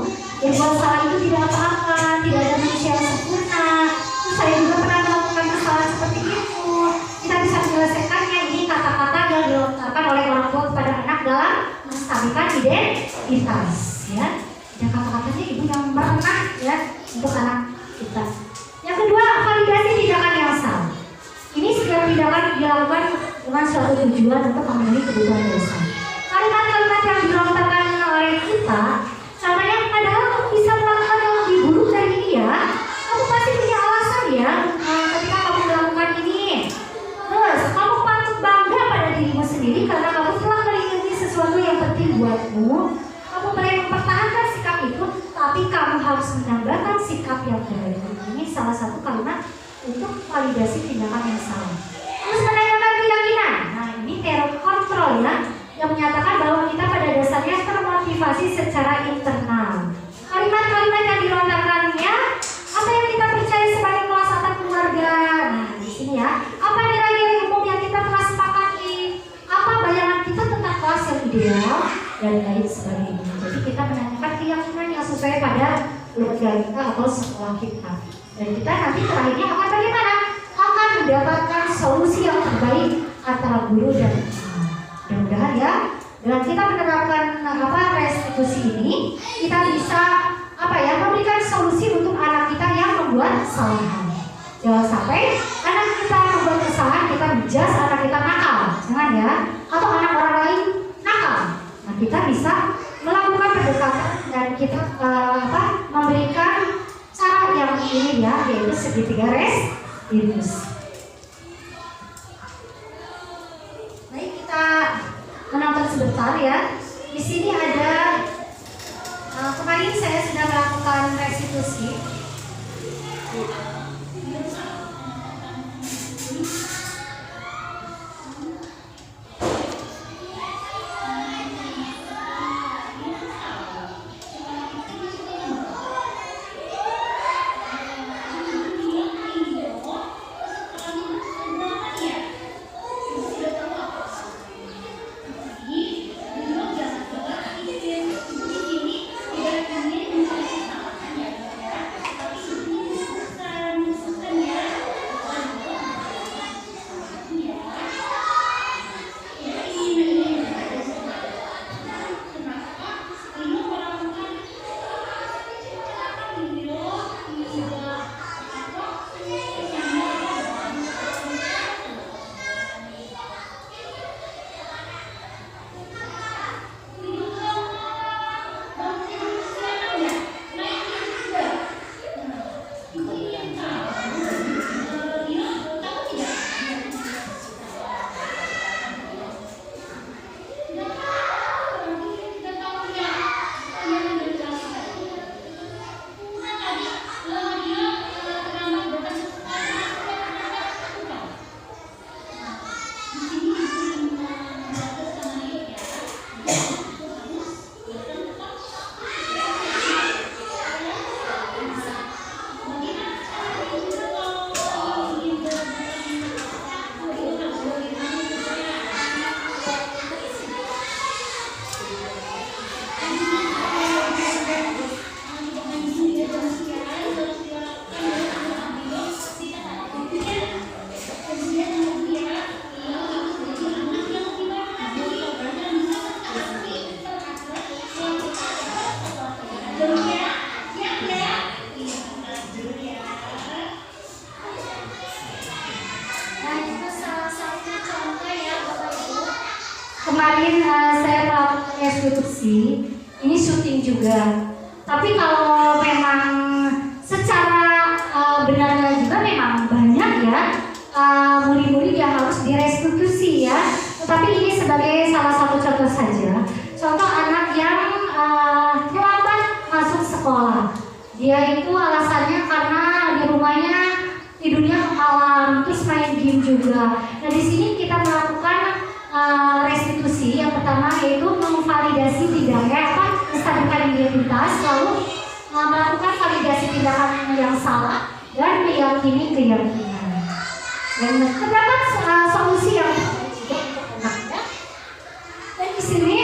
Yang buat salah itu tidak apa-apa, tidak ada manusia yang sempurna. Terus saya juga pernah melakukan kesalahan seperti itu. Kita bisa menyelesaikannya. Ini kata-kata yang dilontarkan oleh orang tua kepada anak dalam menstabilkan identitas. Ya, dan kata-katanya ibu yang merenah ya untuk anak kita. Yang kedua, validasi tindakan yang salah. Ini setiap tindakan dilakukan dengan suatu tujuan untuk memenuhi kebutuhan dosa. Kalimat-kalimat yang dilontarkan oleh kita, contohnya padahal kamu bisa melakukan yang lebih buruk dari ini ya. Kamu pasti punya alasan ya ketika kamu melakukan ini. Terus kamu patut bangga pada dirimu sendiri karena kamu telah melindungi sesuatu yang penting buatmu. Kamu boleh mempertahankan sikap itu, tapi kamu harus menambahkan sikap yang baik. Ini salah satu kalimat untuk validasi tindakan yang salah. Terus menanyakan keyakinan. Nah, ini teror kontrol ya, yang menyatakan bahwa kita pada dasarnya termotivasi secara internal. Kalimat-kalimat yang dilontarkannya, apa yang kita percaya sebagai kelasatan keluarga. Nah, di sini ya, apa nilai-nilai umum yang kita telah sepakati, apa bayangan kita tentang kelas yang ideal, dan lain sebagainya. Jadi kita menanyakan keyakinan yang sesuai pada keluarga kita atau sekolah kita. Dan kita nanti terakhirnya akan bagaimana? Akan mendapatkan solusi yang terbaik antara guru dan anak. Mudah-mudahan ya, dengan kita menerapkan restitusi ini, kita bisa memberikan solusi untuk anak kita yang membuat kesalahan. Jangan sampai anak kita membuat kesalahan, kita menjas anak kita nakal, jangan ya. Atau anak orang lain nakal. Nah, kita bisa melakukan pendekatan dan kita memberikan cara yang ini ya, yaitu segitiga restitusi. Baik, kita menonton sebentar ya. Di sini ada kemarin saya sudah melakukan restitusi. kemarin saya melakukan restitusi, ini syuting juga. Tapi kalau memang secara benarnya juga memang banyak ya murid-murid yang harus direstitusi ya. Tetapi ini sebagai salah satu contoh saja. Contoh anak yang terlambat masuk sekolah. Dia itu alasannya karena di rumahnya tidurnya malam, terus main game juga. Nah di sini kita melakukan restitusi. Yang pertama yaitu memvalidasi tindakan menstabilkan identitas, lalu melakukan validasi tindakan yang salah dan meyakini keyakinan. Dan terdapat solusi yang enaknya. Dan di sini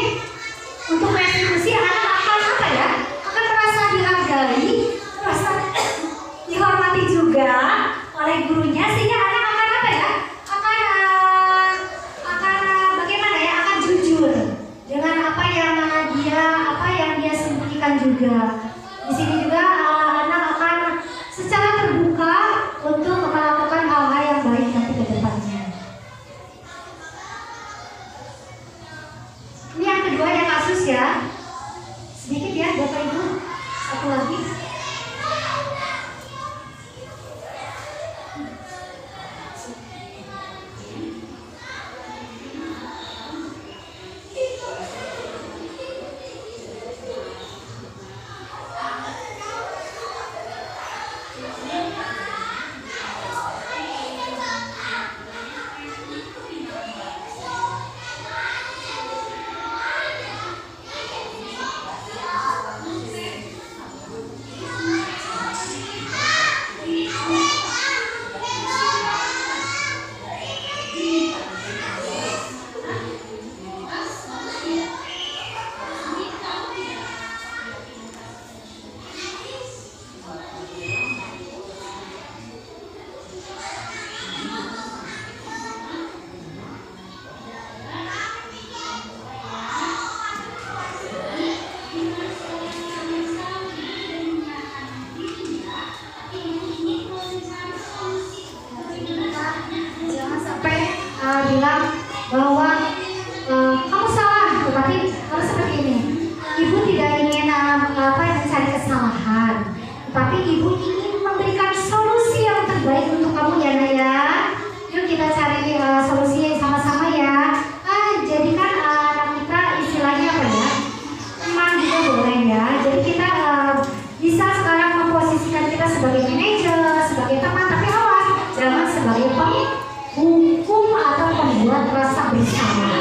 untuk restitusi anak akan apa ya? Akan merasa dihargai, merasa dihormati juga oleh gurunya, sehingga anak akan apa ya? Akan bagaimana ya? Akan jujur dengan apa yang dia sembunyikan juga. Di sini juga anak akan secara terbuka untuk melakukan hal-hal yang baik nanti ke depannya. Ini yang kedua ya kasus ya. Sedikit ya Bapak Ibu. Satu lagi. Bilang bahwa kamu salah, tetapi harus seperti ini. Ibu tidak ingin mencari kesalahan, tapi ibu ingin memberikan solusi yang terbaik untuk kamu ya Nak ya. Yuk kita cari solusi sama-sama ya. Jadikan anak kita istilahnya apa ya? Teman juga boleh ya. Jadi kita bisa sekarang memposisikan kita sebagai manajer, sebagai teman, tapi awas jangan sebagai hukum atau membuat rasa bersama.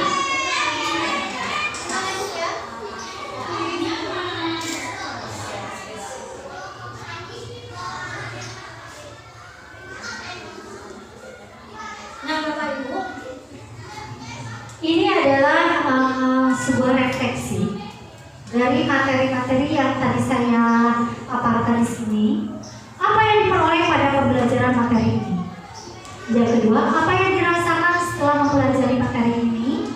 Nah Bapak Ibu, ini adalah sebuah refleksi dari materi-materi yang tadi saya paparkan di sini. Apa yang diperoleh pada pembelajaran materi ini? Yang kedua, apa yang dirasakan setelah mempelajari materi ini?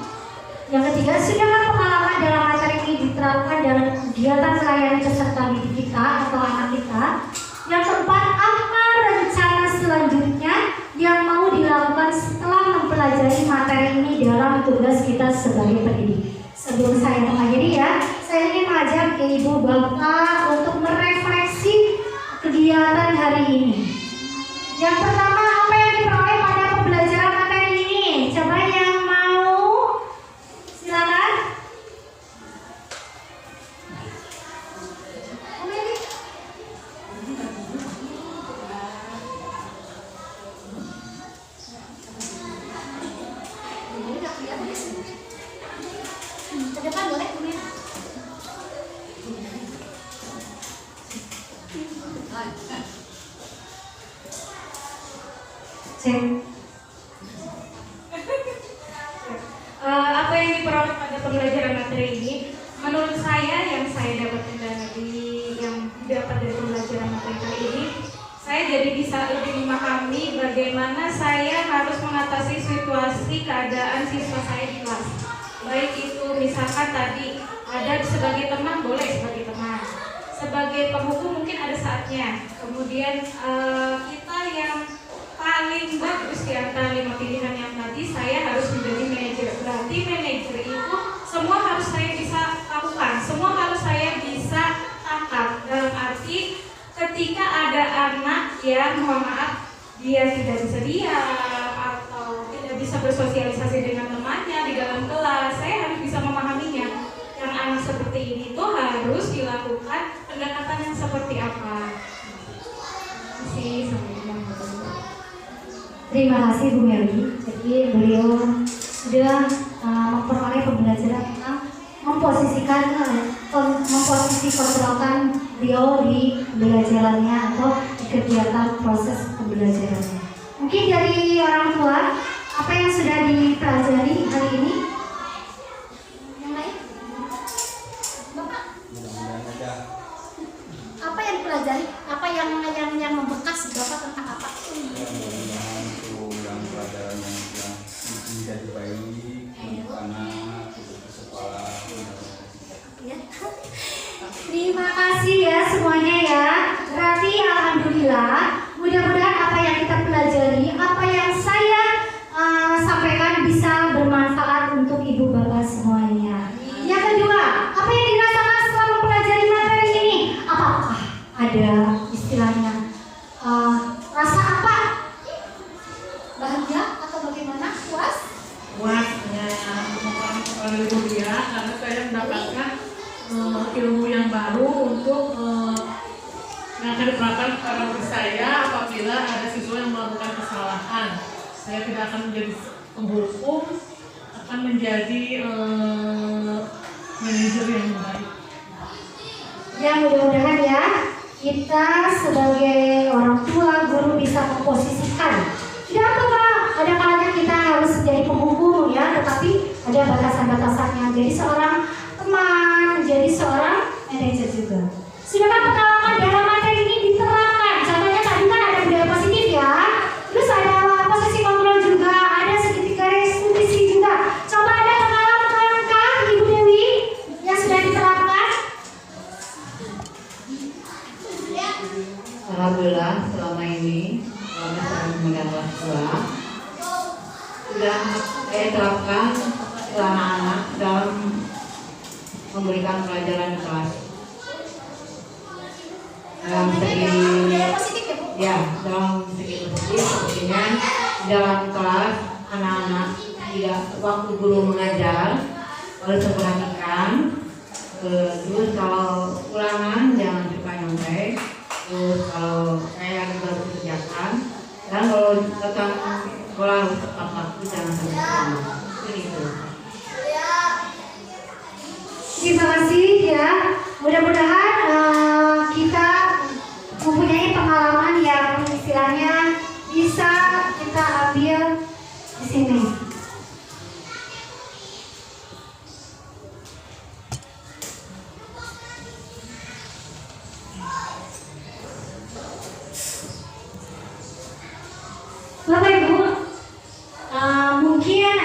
Yang ketiga, sudahkah pengalaman dalam materi ini diterapkan dalam kegiatan melayani peserta didik kita atau anak kita? Yang keempat, apa rencana selanjutnya yang mau dilakukan setelah mempelajari materi ini dalam tugas kita sebagai pendidik? Sebelum saya mengakhiri ya, saya ingin mengajak Ibu Bapak untuk merefleksi kegiatan hari ini. Yang pertama, apa yang diperoleh pada pembelajaran materi ini? Coba yang mau, silakan. Ke depan boleh, cek. Apa yang diperoleh pada pembelajaran materi ini? Menurut saya yang saya dapatkan dari pembelajaran materi kali ini, saya jadi bisa lebih memahami bagaimana saya harus mengatasi situasi keadaan siswa saya di kelas. Baik itu misalkan tadi ada sebagai teman, boleh sebagai teman, sebagai penghukum mungkin ada saatnya. Kemudian kita yang paling bagus di antara 5 pilihan yang tadi, saya harus menjadi manajer. Berarti manajer itu mohon maaf, dia tidak bisa diam atau tidak bisa bersosialisasi dengan temannya di dalam kelas, saya harus bisa memahaminya. Yang anak seperti ini tuh harus dilakukan pendekatan yang seperti apa. Terima kasih Bu Meli. Jadi beliau sudah memperoleh pembelajaran tentang memposisikan beliau di pembelajarannya atau di kegiatan proses pembelajarannya. Mungkin dari orang tua, apa yang sudah dipelajari hari ini? Yang lain? Bapak? Apa yang dipelajari? Apa yang membekas Bapak tentang apa? Mudah-mudahan untuk yang pelajaran yang menjadi baik untuk anak, untuk sekolah. Ya. Terima kasih ya semuanya ya. Berarti alhamdulillah, mudah-mudahan apa yang kita pelajari, apa yang saya sampaikan bisa bermanfaat untuk ibu bapak semuanya. Yang kedua, apa yang dirasakan setelah mempelajari materi ini? Apakah ada istilahnya rasa apa? Bahagia atau bagaimana? Puas? Puas ya, memohon kuliah karena saya mendapatkan ilmu yang baru untuk yang akan diterapkan pada diri saya apabila ada siswa yang melakukan kesalahan. Saya tidak akan menjadi penghukum, akan menjadi manajer yang baik. Ya, mudah-mudahan ya kita sebagai orang tua, guru bisa memposisikan. Tidak apa-apa, ada kalanya kita harus menjadi penghukum ya, tetapi ada batasan-batasannya. Jadi seorang teman, menjadi seorang manajer juga. Sudahkah pengalaman dalam materi ini diterapkan? Contohnya tadi kan ada budaya positif ya, terus ada posisi kontrol juga, ada segitiga restitusi juga. Coba ada pengalaman-kah Ibu Dewi yang sudah diterapkan? Alhamdulillah selama ini saya mendapat sekolah sudah saya terapkan ke anak-anak dalam memberikan pelajaran di kelas. Dalam segi ya, dalam segi positif sepertinya dalam kelas anak-anak tidak waktu guru mengajar harus diperhatikan. Terus kalau ulangan jangan suka nyontek. Terus kalau saya baru kerjakan dan kalau datang sekolah harus tepat waktu jangan sampai lama. Itu. Terima kasih ya. Mudah-mudahan kita mempunyai pengalaman yang istilahnya bisa kita ambil di sini. Bapak Ibu, mungkin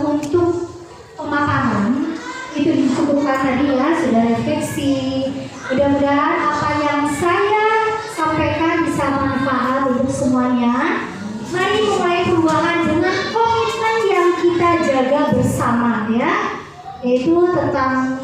untuk pemapaman itu dicukupkan tadi ya, sudah refleksi. Mudah-mudahan apa yang saya sampaikan bisa manfaat untuk semuanya. Mari mulai perubahan dengan komitmen yang kita jaga bersama ya, yaitu tentang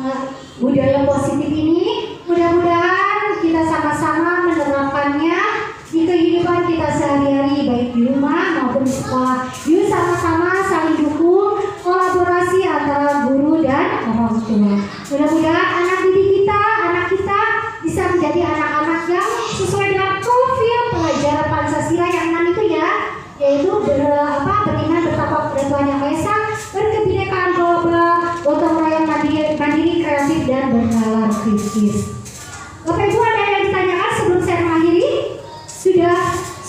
budaya positif ini. Mudah-mudahan kita sama-sama menerapkannya di kehidupan kita sehari-hari, baik di rumah maupun di sekolah. Yuk sama-sama saling dukung, kolaborasi antara guru dan orang tua. Mudah-mudahan anak didik kita, anak kita bisa menjadi anak-anak yang sesuai dengan profil pelajaran Pancasila yang 6 itu ya, yaitu beriman, bertakwa kepada Tuhan Yang Maha Esa, berkebinekaan global, gotong royong, mandiri, kreatif dan bernalar kritis. Bapak Ibu, ada yang ditanyakan sebelum saya mengakhiri?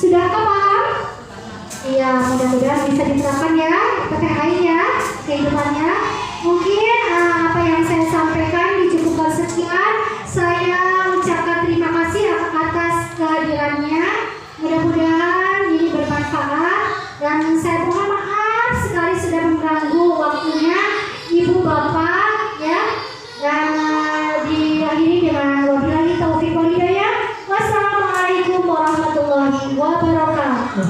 Sudahkah paham? Iya, mudah-mudahan bisa diterapkan ya, PPKI ya, kehidupannya. Mungkin apa yang saya sampaikan dicukupkan sekian. Saya ucapkan terima kasih atas kehadirannya. Mudah-mudahan ini bermanfaat dan saya mohon maaf sekali sudah mengganggu waktunya Ibu Bapak ya. Dan diakhiri dengan wabillahi taufiq wal hidayah. Wassalamualaikum warahmatullahi wabarakatuh.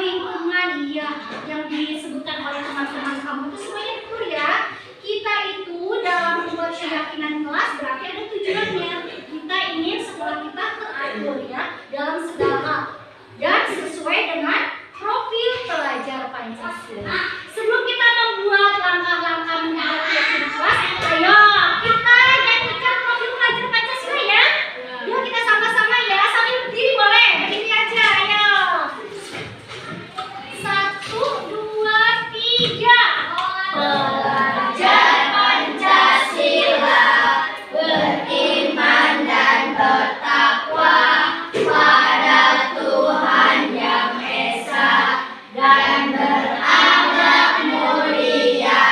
lingkungan, iya, yang disebutkan oleh teman-teman kamu itu semuanya betul ya. Kita itu dalam membuat keyakinan kelas berarti ada tujuannya. Kita ingin sekolah kita teratur ya dalam segala hal dan sesuai dengan profil pelajar Pancasila. Sebelum kita membuat langkah-langkah membuat keyakinan kelas, ayo kita nyanyikan profil pelajar Pancasila ya. Yuk kita sama-sama ya, sambil berdiri boleh, berdiri aja, ayo. 1, 2, 3. Belajar Pancasila, beriman dan bertakwa pada Tuhan Yang Esa dan berakhlak mulia,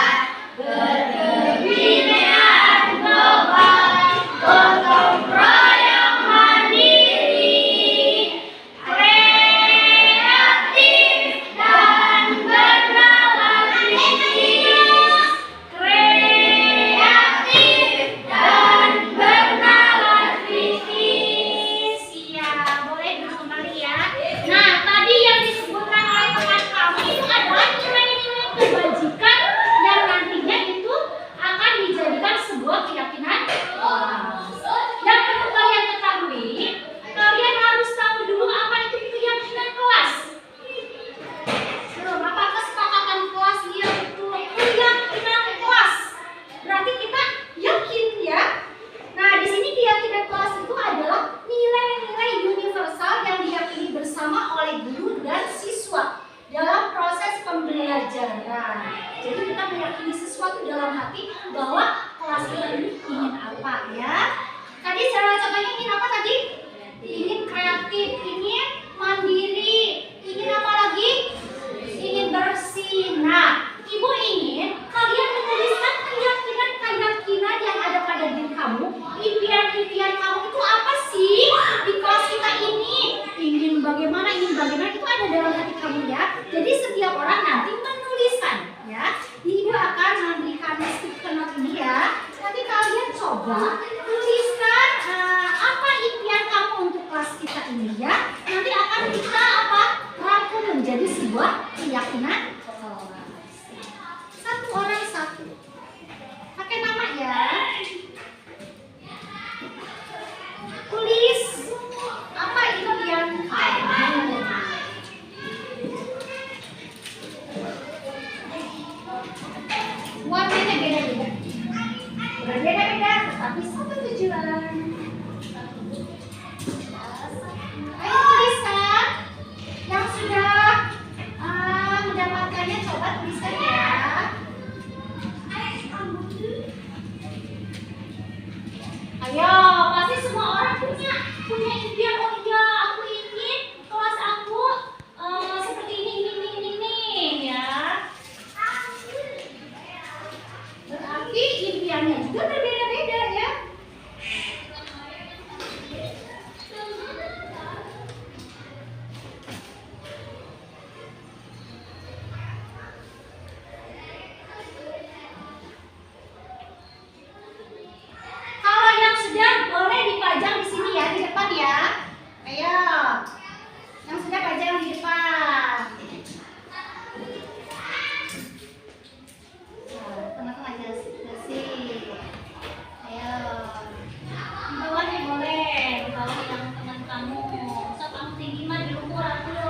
berkebudayaan global, gotong royong mandiri, kreatif dan bernalar kritis, kreatif dan bernalar kritis. Iya, boleh dulu kembali ya. Nah, tadi yang disebutkan oleh teman kamu itu adalah nilai-nilai kebajikan yang nantinya itu akan dijadikan sebuah keyakinan kelas. Yang perlu kalian ketahui, kalian harus tahu dulu apa itu keyakinan kelas. Belum, apa kesepakatan kelas? Iya betul, keyakinan kelas. Berarti kita yakin ya. Nah, di sini keyakinan kelas itu adalah nilai-nilai universal yang diyakini bersama oleh guru dan siswa dalam proses pembelajaran. Jadi kita meyakini sesuatu dalam hati bahwa kelas kita ini ingin apa ya. Tadi cara contohnya ingin apa tadi? Ingin kreatif, ingin mandiri, ingin apa lagi? Ingin bersih. Nah, Ibu ingin kalian menuliskan keyakinan-keyakinan yang ada pada diri kamu. Impian-impian kamu itu apa sih di kelas kita ini? Ingin bagaimana itu ada dalam hati kamu ya. Jadi setiap orang nanti menuliskan ya. Ibu akan memberikan stiker note ini ya. Nanti kalian coba tuliskan apa impian kamu untuk kelas kita ini ya. Nanti akan kita rangkum menjadi sebuah keyakinan kelas. Satu orang satu. Pakai nama ya. Tulis apa impian kamu. Warnanya beda-beda. Berbeda-beda, tetapi satu tujuan. Ayo tuliskan. Yang sudah mendapatkannya coba tuliskan ya. Ayo, pasti semua orang punya impian. Oh iya, aku ingin kelas aku seperti ini ya. Berarti impiannya juga berbeda-beda ya. Kalau yang sudah boleh dipajang di sini ya, di depan ya. Ayo, yang sudah pajang di depan. Teman-teman aja bersih. Ayo, di bawah nih boleh, di bawah yang teman kamu. So kamu tinggi mah di lumpur aku,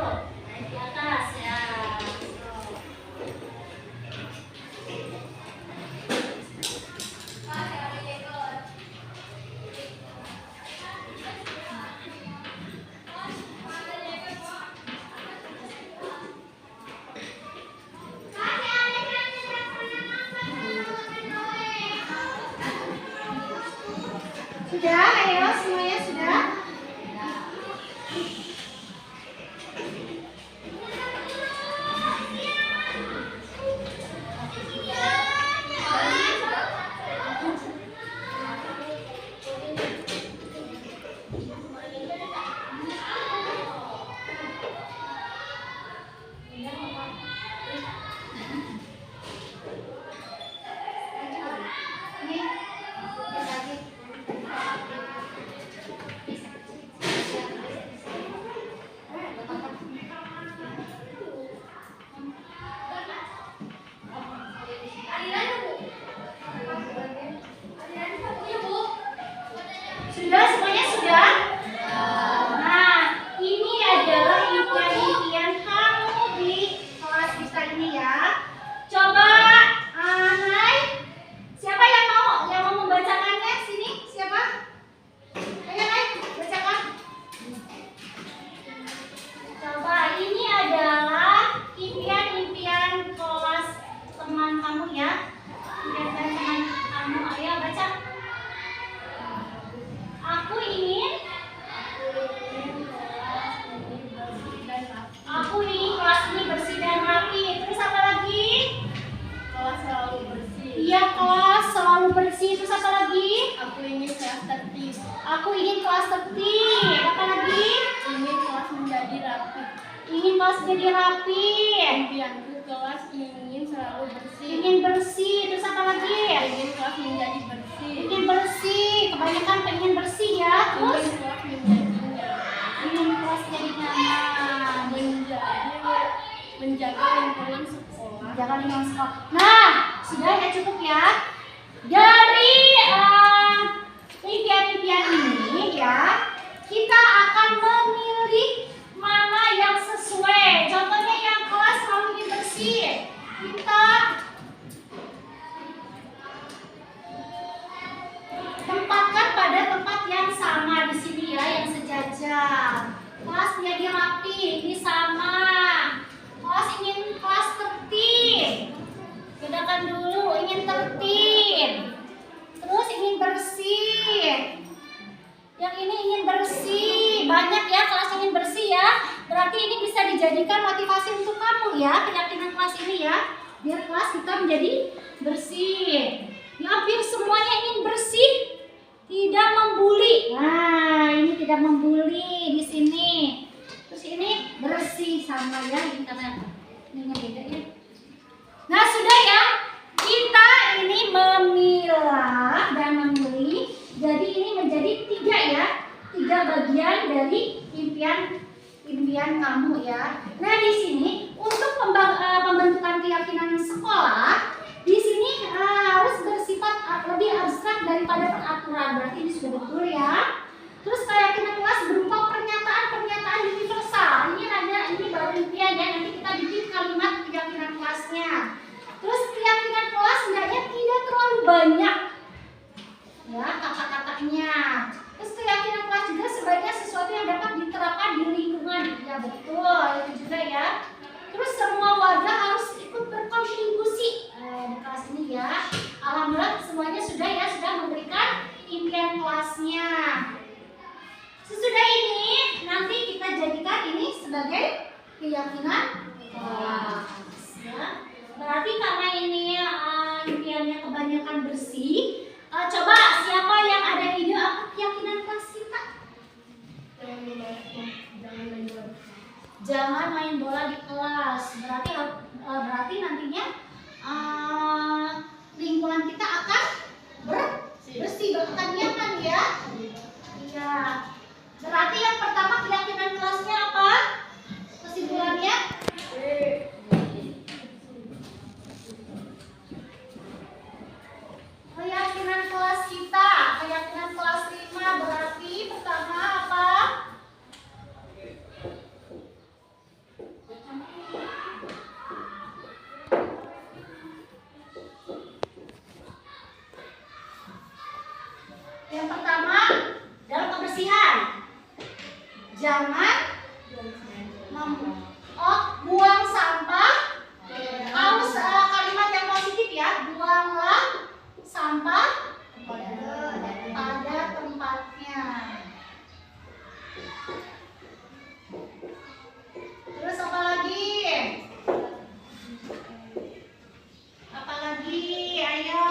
di atas ya. Sudah, ayo semuanya sudah. tertib. Aku ingin kelas tertib. Apa lagi? Ingin kelas menjadi rapi. Ingin kelas jadi rapi. Impianku kelas ingin selalu bersih. Ingin bersih. Terus apa lagi? Ingin kelas menjadi bersih. Ingin bersih. Kebanyakan pengen bersih ya. Terus Ingin kelas menjadi nyaman. ingin kelas jadi nyaman. Menjaga lingkungan sekolah. Jangan lingkungan sekolah. Nah, sudah ya, cukup ya. Dari impian-impian ini ya, kita akan memilih mana yang sesuai. Contohnya yang kelas selalu ingin bersih, kita tempatkan pada tempat yang sama di sini ya, yang sejajar. Kelas menjadi rapi, ini sama. Kelas ingin kelas tertib. Bedakan dulu, ingin tertib. Terus ingin bersih. Yang ini ingin bersih. Banyak ya kelas ingin bersih ya. Berarti ini bisa dijadikan motivasi untuk kamu ya, keyakinan kelas ini ya. Biar kelas kita menjadi bersih. Ya, biar semuanya ingin bersih. Tidak membuli. Nah, ini tidak membuli di sini. Terus ini bersih sama ya, ini karena ini beda ya. Nah, sudah ya. Kita ini memilah dan memilih. Jadi ini menjadi 3 ya. 3 bagian dari impian kamu ya. Nah, di sini untuk pembentukan keyakinan sekolah, di sini harus bersifat lebih abstrak daripada peraturan. Berarti ini sudah betul ya. Terus keyakinan kelas berupa pernyataan universal. Ini baru impian ya. Nanti kita bikin kalimat keyakinan kelasnya. Terus keyakinan kelas hendaknya tidak terlalu banyak ya kata-katanya. Terus keyakinan kelas juga sebaiknya sesuatu yang dapat diterapkan di lingkungan. Ya betul, itu juga ya. Terus semua warga harus ikut berkontribusi di kelas ini ya. Alhamdulillah semuanya sudah ya, sudah memberikan impian kelasnya. Sesudah ini nanti kita jadikan ini sebagai keyakinan kelas ya. Berarti karena ini impiannya kebanyakan bersih, coba siapa yang ada ide apa keyakinan kelas kita? Jangan main bola di kelas. Berarti nantinya lingkungan kita akan bersih, akan nyaman ya. Iya. Berarti yang pertama keyakinan kelasnya apa? Kesimpulannya? Keyakinan kelas kita, keyakinan kelas 5 berarti pertama apa? Yang pertama dalam kebersihan, jangan buang sampah. Harus kalimat yang positif ya, buanglah sampah pada tempatnya. Terus apa lagi? Apa lagi? Ayo.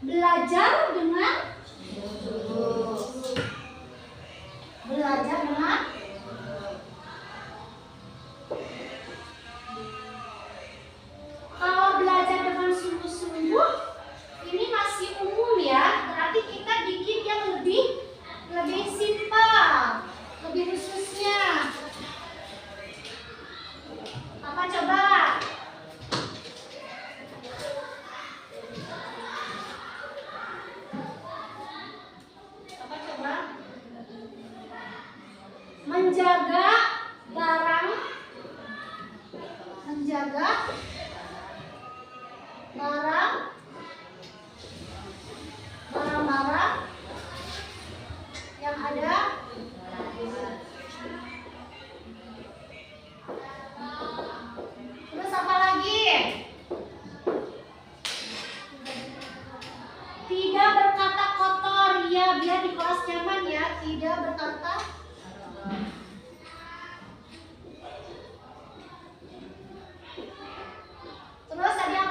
Belajar dengan kalau belajar dengan sungguh-sungguh ini masih umum ya, berarti kita bikin yang lebih simpel, lebih khususnya. Apa coba? Apa coba? Menjaga barang-barang yang ada terus apa lagi? Tidak berkata kotor ya, biar di kelas nyaman ya, tidak berkata. Terus ada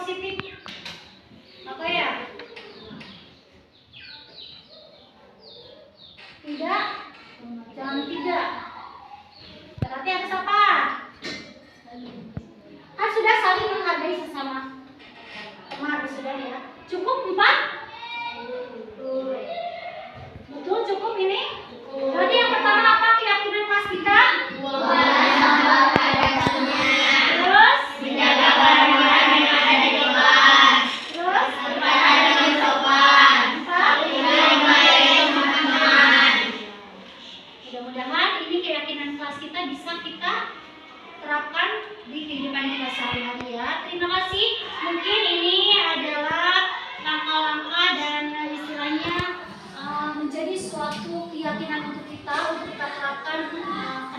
positif? Apa ya? Tidak? Jangan tidak. Berarti harus apa? Kan sudah saling menghargai sesama. Kemarin sudah ya. Cukup 4? Betul cukup ini? Berarti yang pertama apa keyakinan kelas kita? Terus? Menjaga keharmonisan yang ada di kelas. Terus? Berbahagia dengan sopan. Teman-teman. Mudah-mudahan ini keyakinan kelas kita bisa kita terapkan di kehidupan kita sehari-hari ya. Terima kasih. Mungkin ini adalah langkah-langkah dan istilahnya menjadi suatu keyakinan untuk kita terapkan ke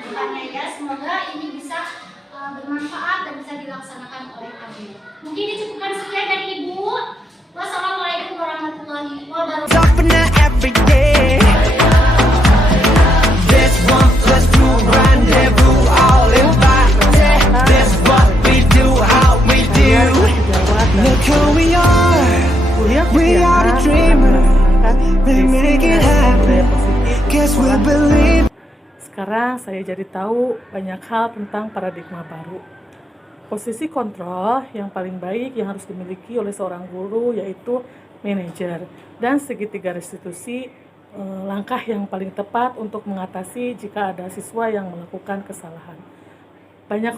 depannya ya. Semoga ini bisa bermanfaat dan bisa dilaksanakan oleh kami. Mungkin dicukupkan sekian dari Ibu. Wassalamualaikum warahmatullahi wabarakatuh. Jumping out every day. This 1+2 rendezvous all in body. This what we do, how we do. Look who we are. We are the dreamers. We make it happen. Guess we believe. Sekarang saya jadi tahu banyak hal tentang paradigma baru. Posisi kontrol yang paling baik yang harus dimiliki oleh seorang guru yaitu manajer, dan segitiga restitusi langkah yang paling tepat untuk mengatasi jika ada siswa yang melakukan kesalahan. Banyak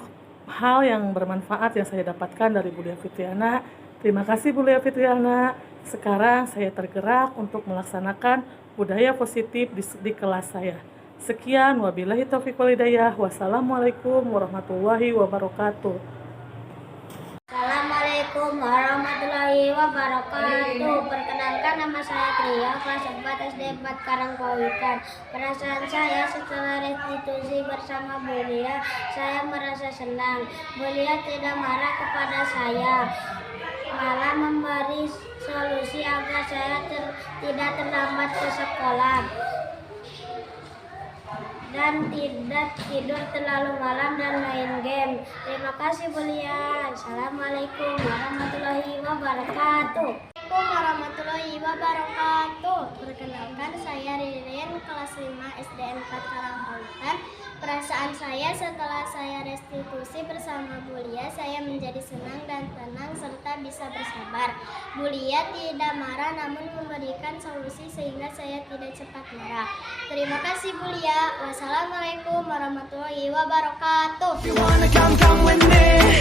hal yang bermanfaat yang saya dapatkan dari Bu Lia Fitriana. Terima kasih Bu Lia Fitriana. Sekarang saya tergerak untuk melaksanakan budaya positif di kelas saya. Sekian, wabillahi taufiq wal hidayah. Wassalamualaikum warahmatullahi wabarakatuh. Assalamualaikum warahmatullahi wabarakatuh. Perkenalkan, nama saya Tria, kelas 4 SD 4 Karangpawitan. Perasaan saya setelah restitusi bersama Bu Lia, saya merasa senang. Bu Lia tidak marah kepada saya, malah memberi solusi agar saya tidak terlambat ke sekolah dan tidak tidur terlalu malam dan main game. Terima kasih Bu Lia. Assalamualaikum warahmatullahi wabarakatuh. Assalamualaikum warahmatullahi wabarakatuh. Perkenalkan, saya Ririn, kelas 5 SD 4 Karangpawitan. Perasaan saya setelah saya restitusi bersama Bu Lia, saya menjadi senang dan tenang serta bisa bersabar. Bu Lia tidak marah namun memberikan solusi sehingga saya tidak cepat marah. Terima kasih Bu Lia. Wassalamualaikum warahmatullahi wabarakatuh. You wanna come with me?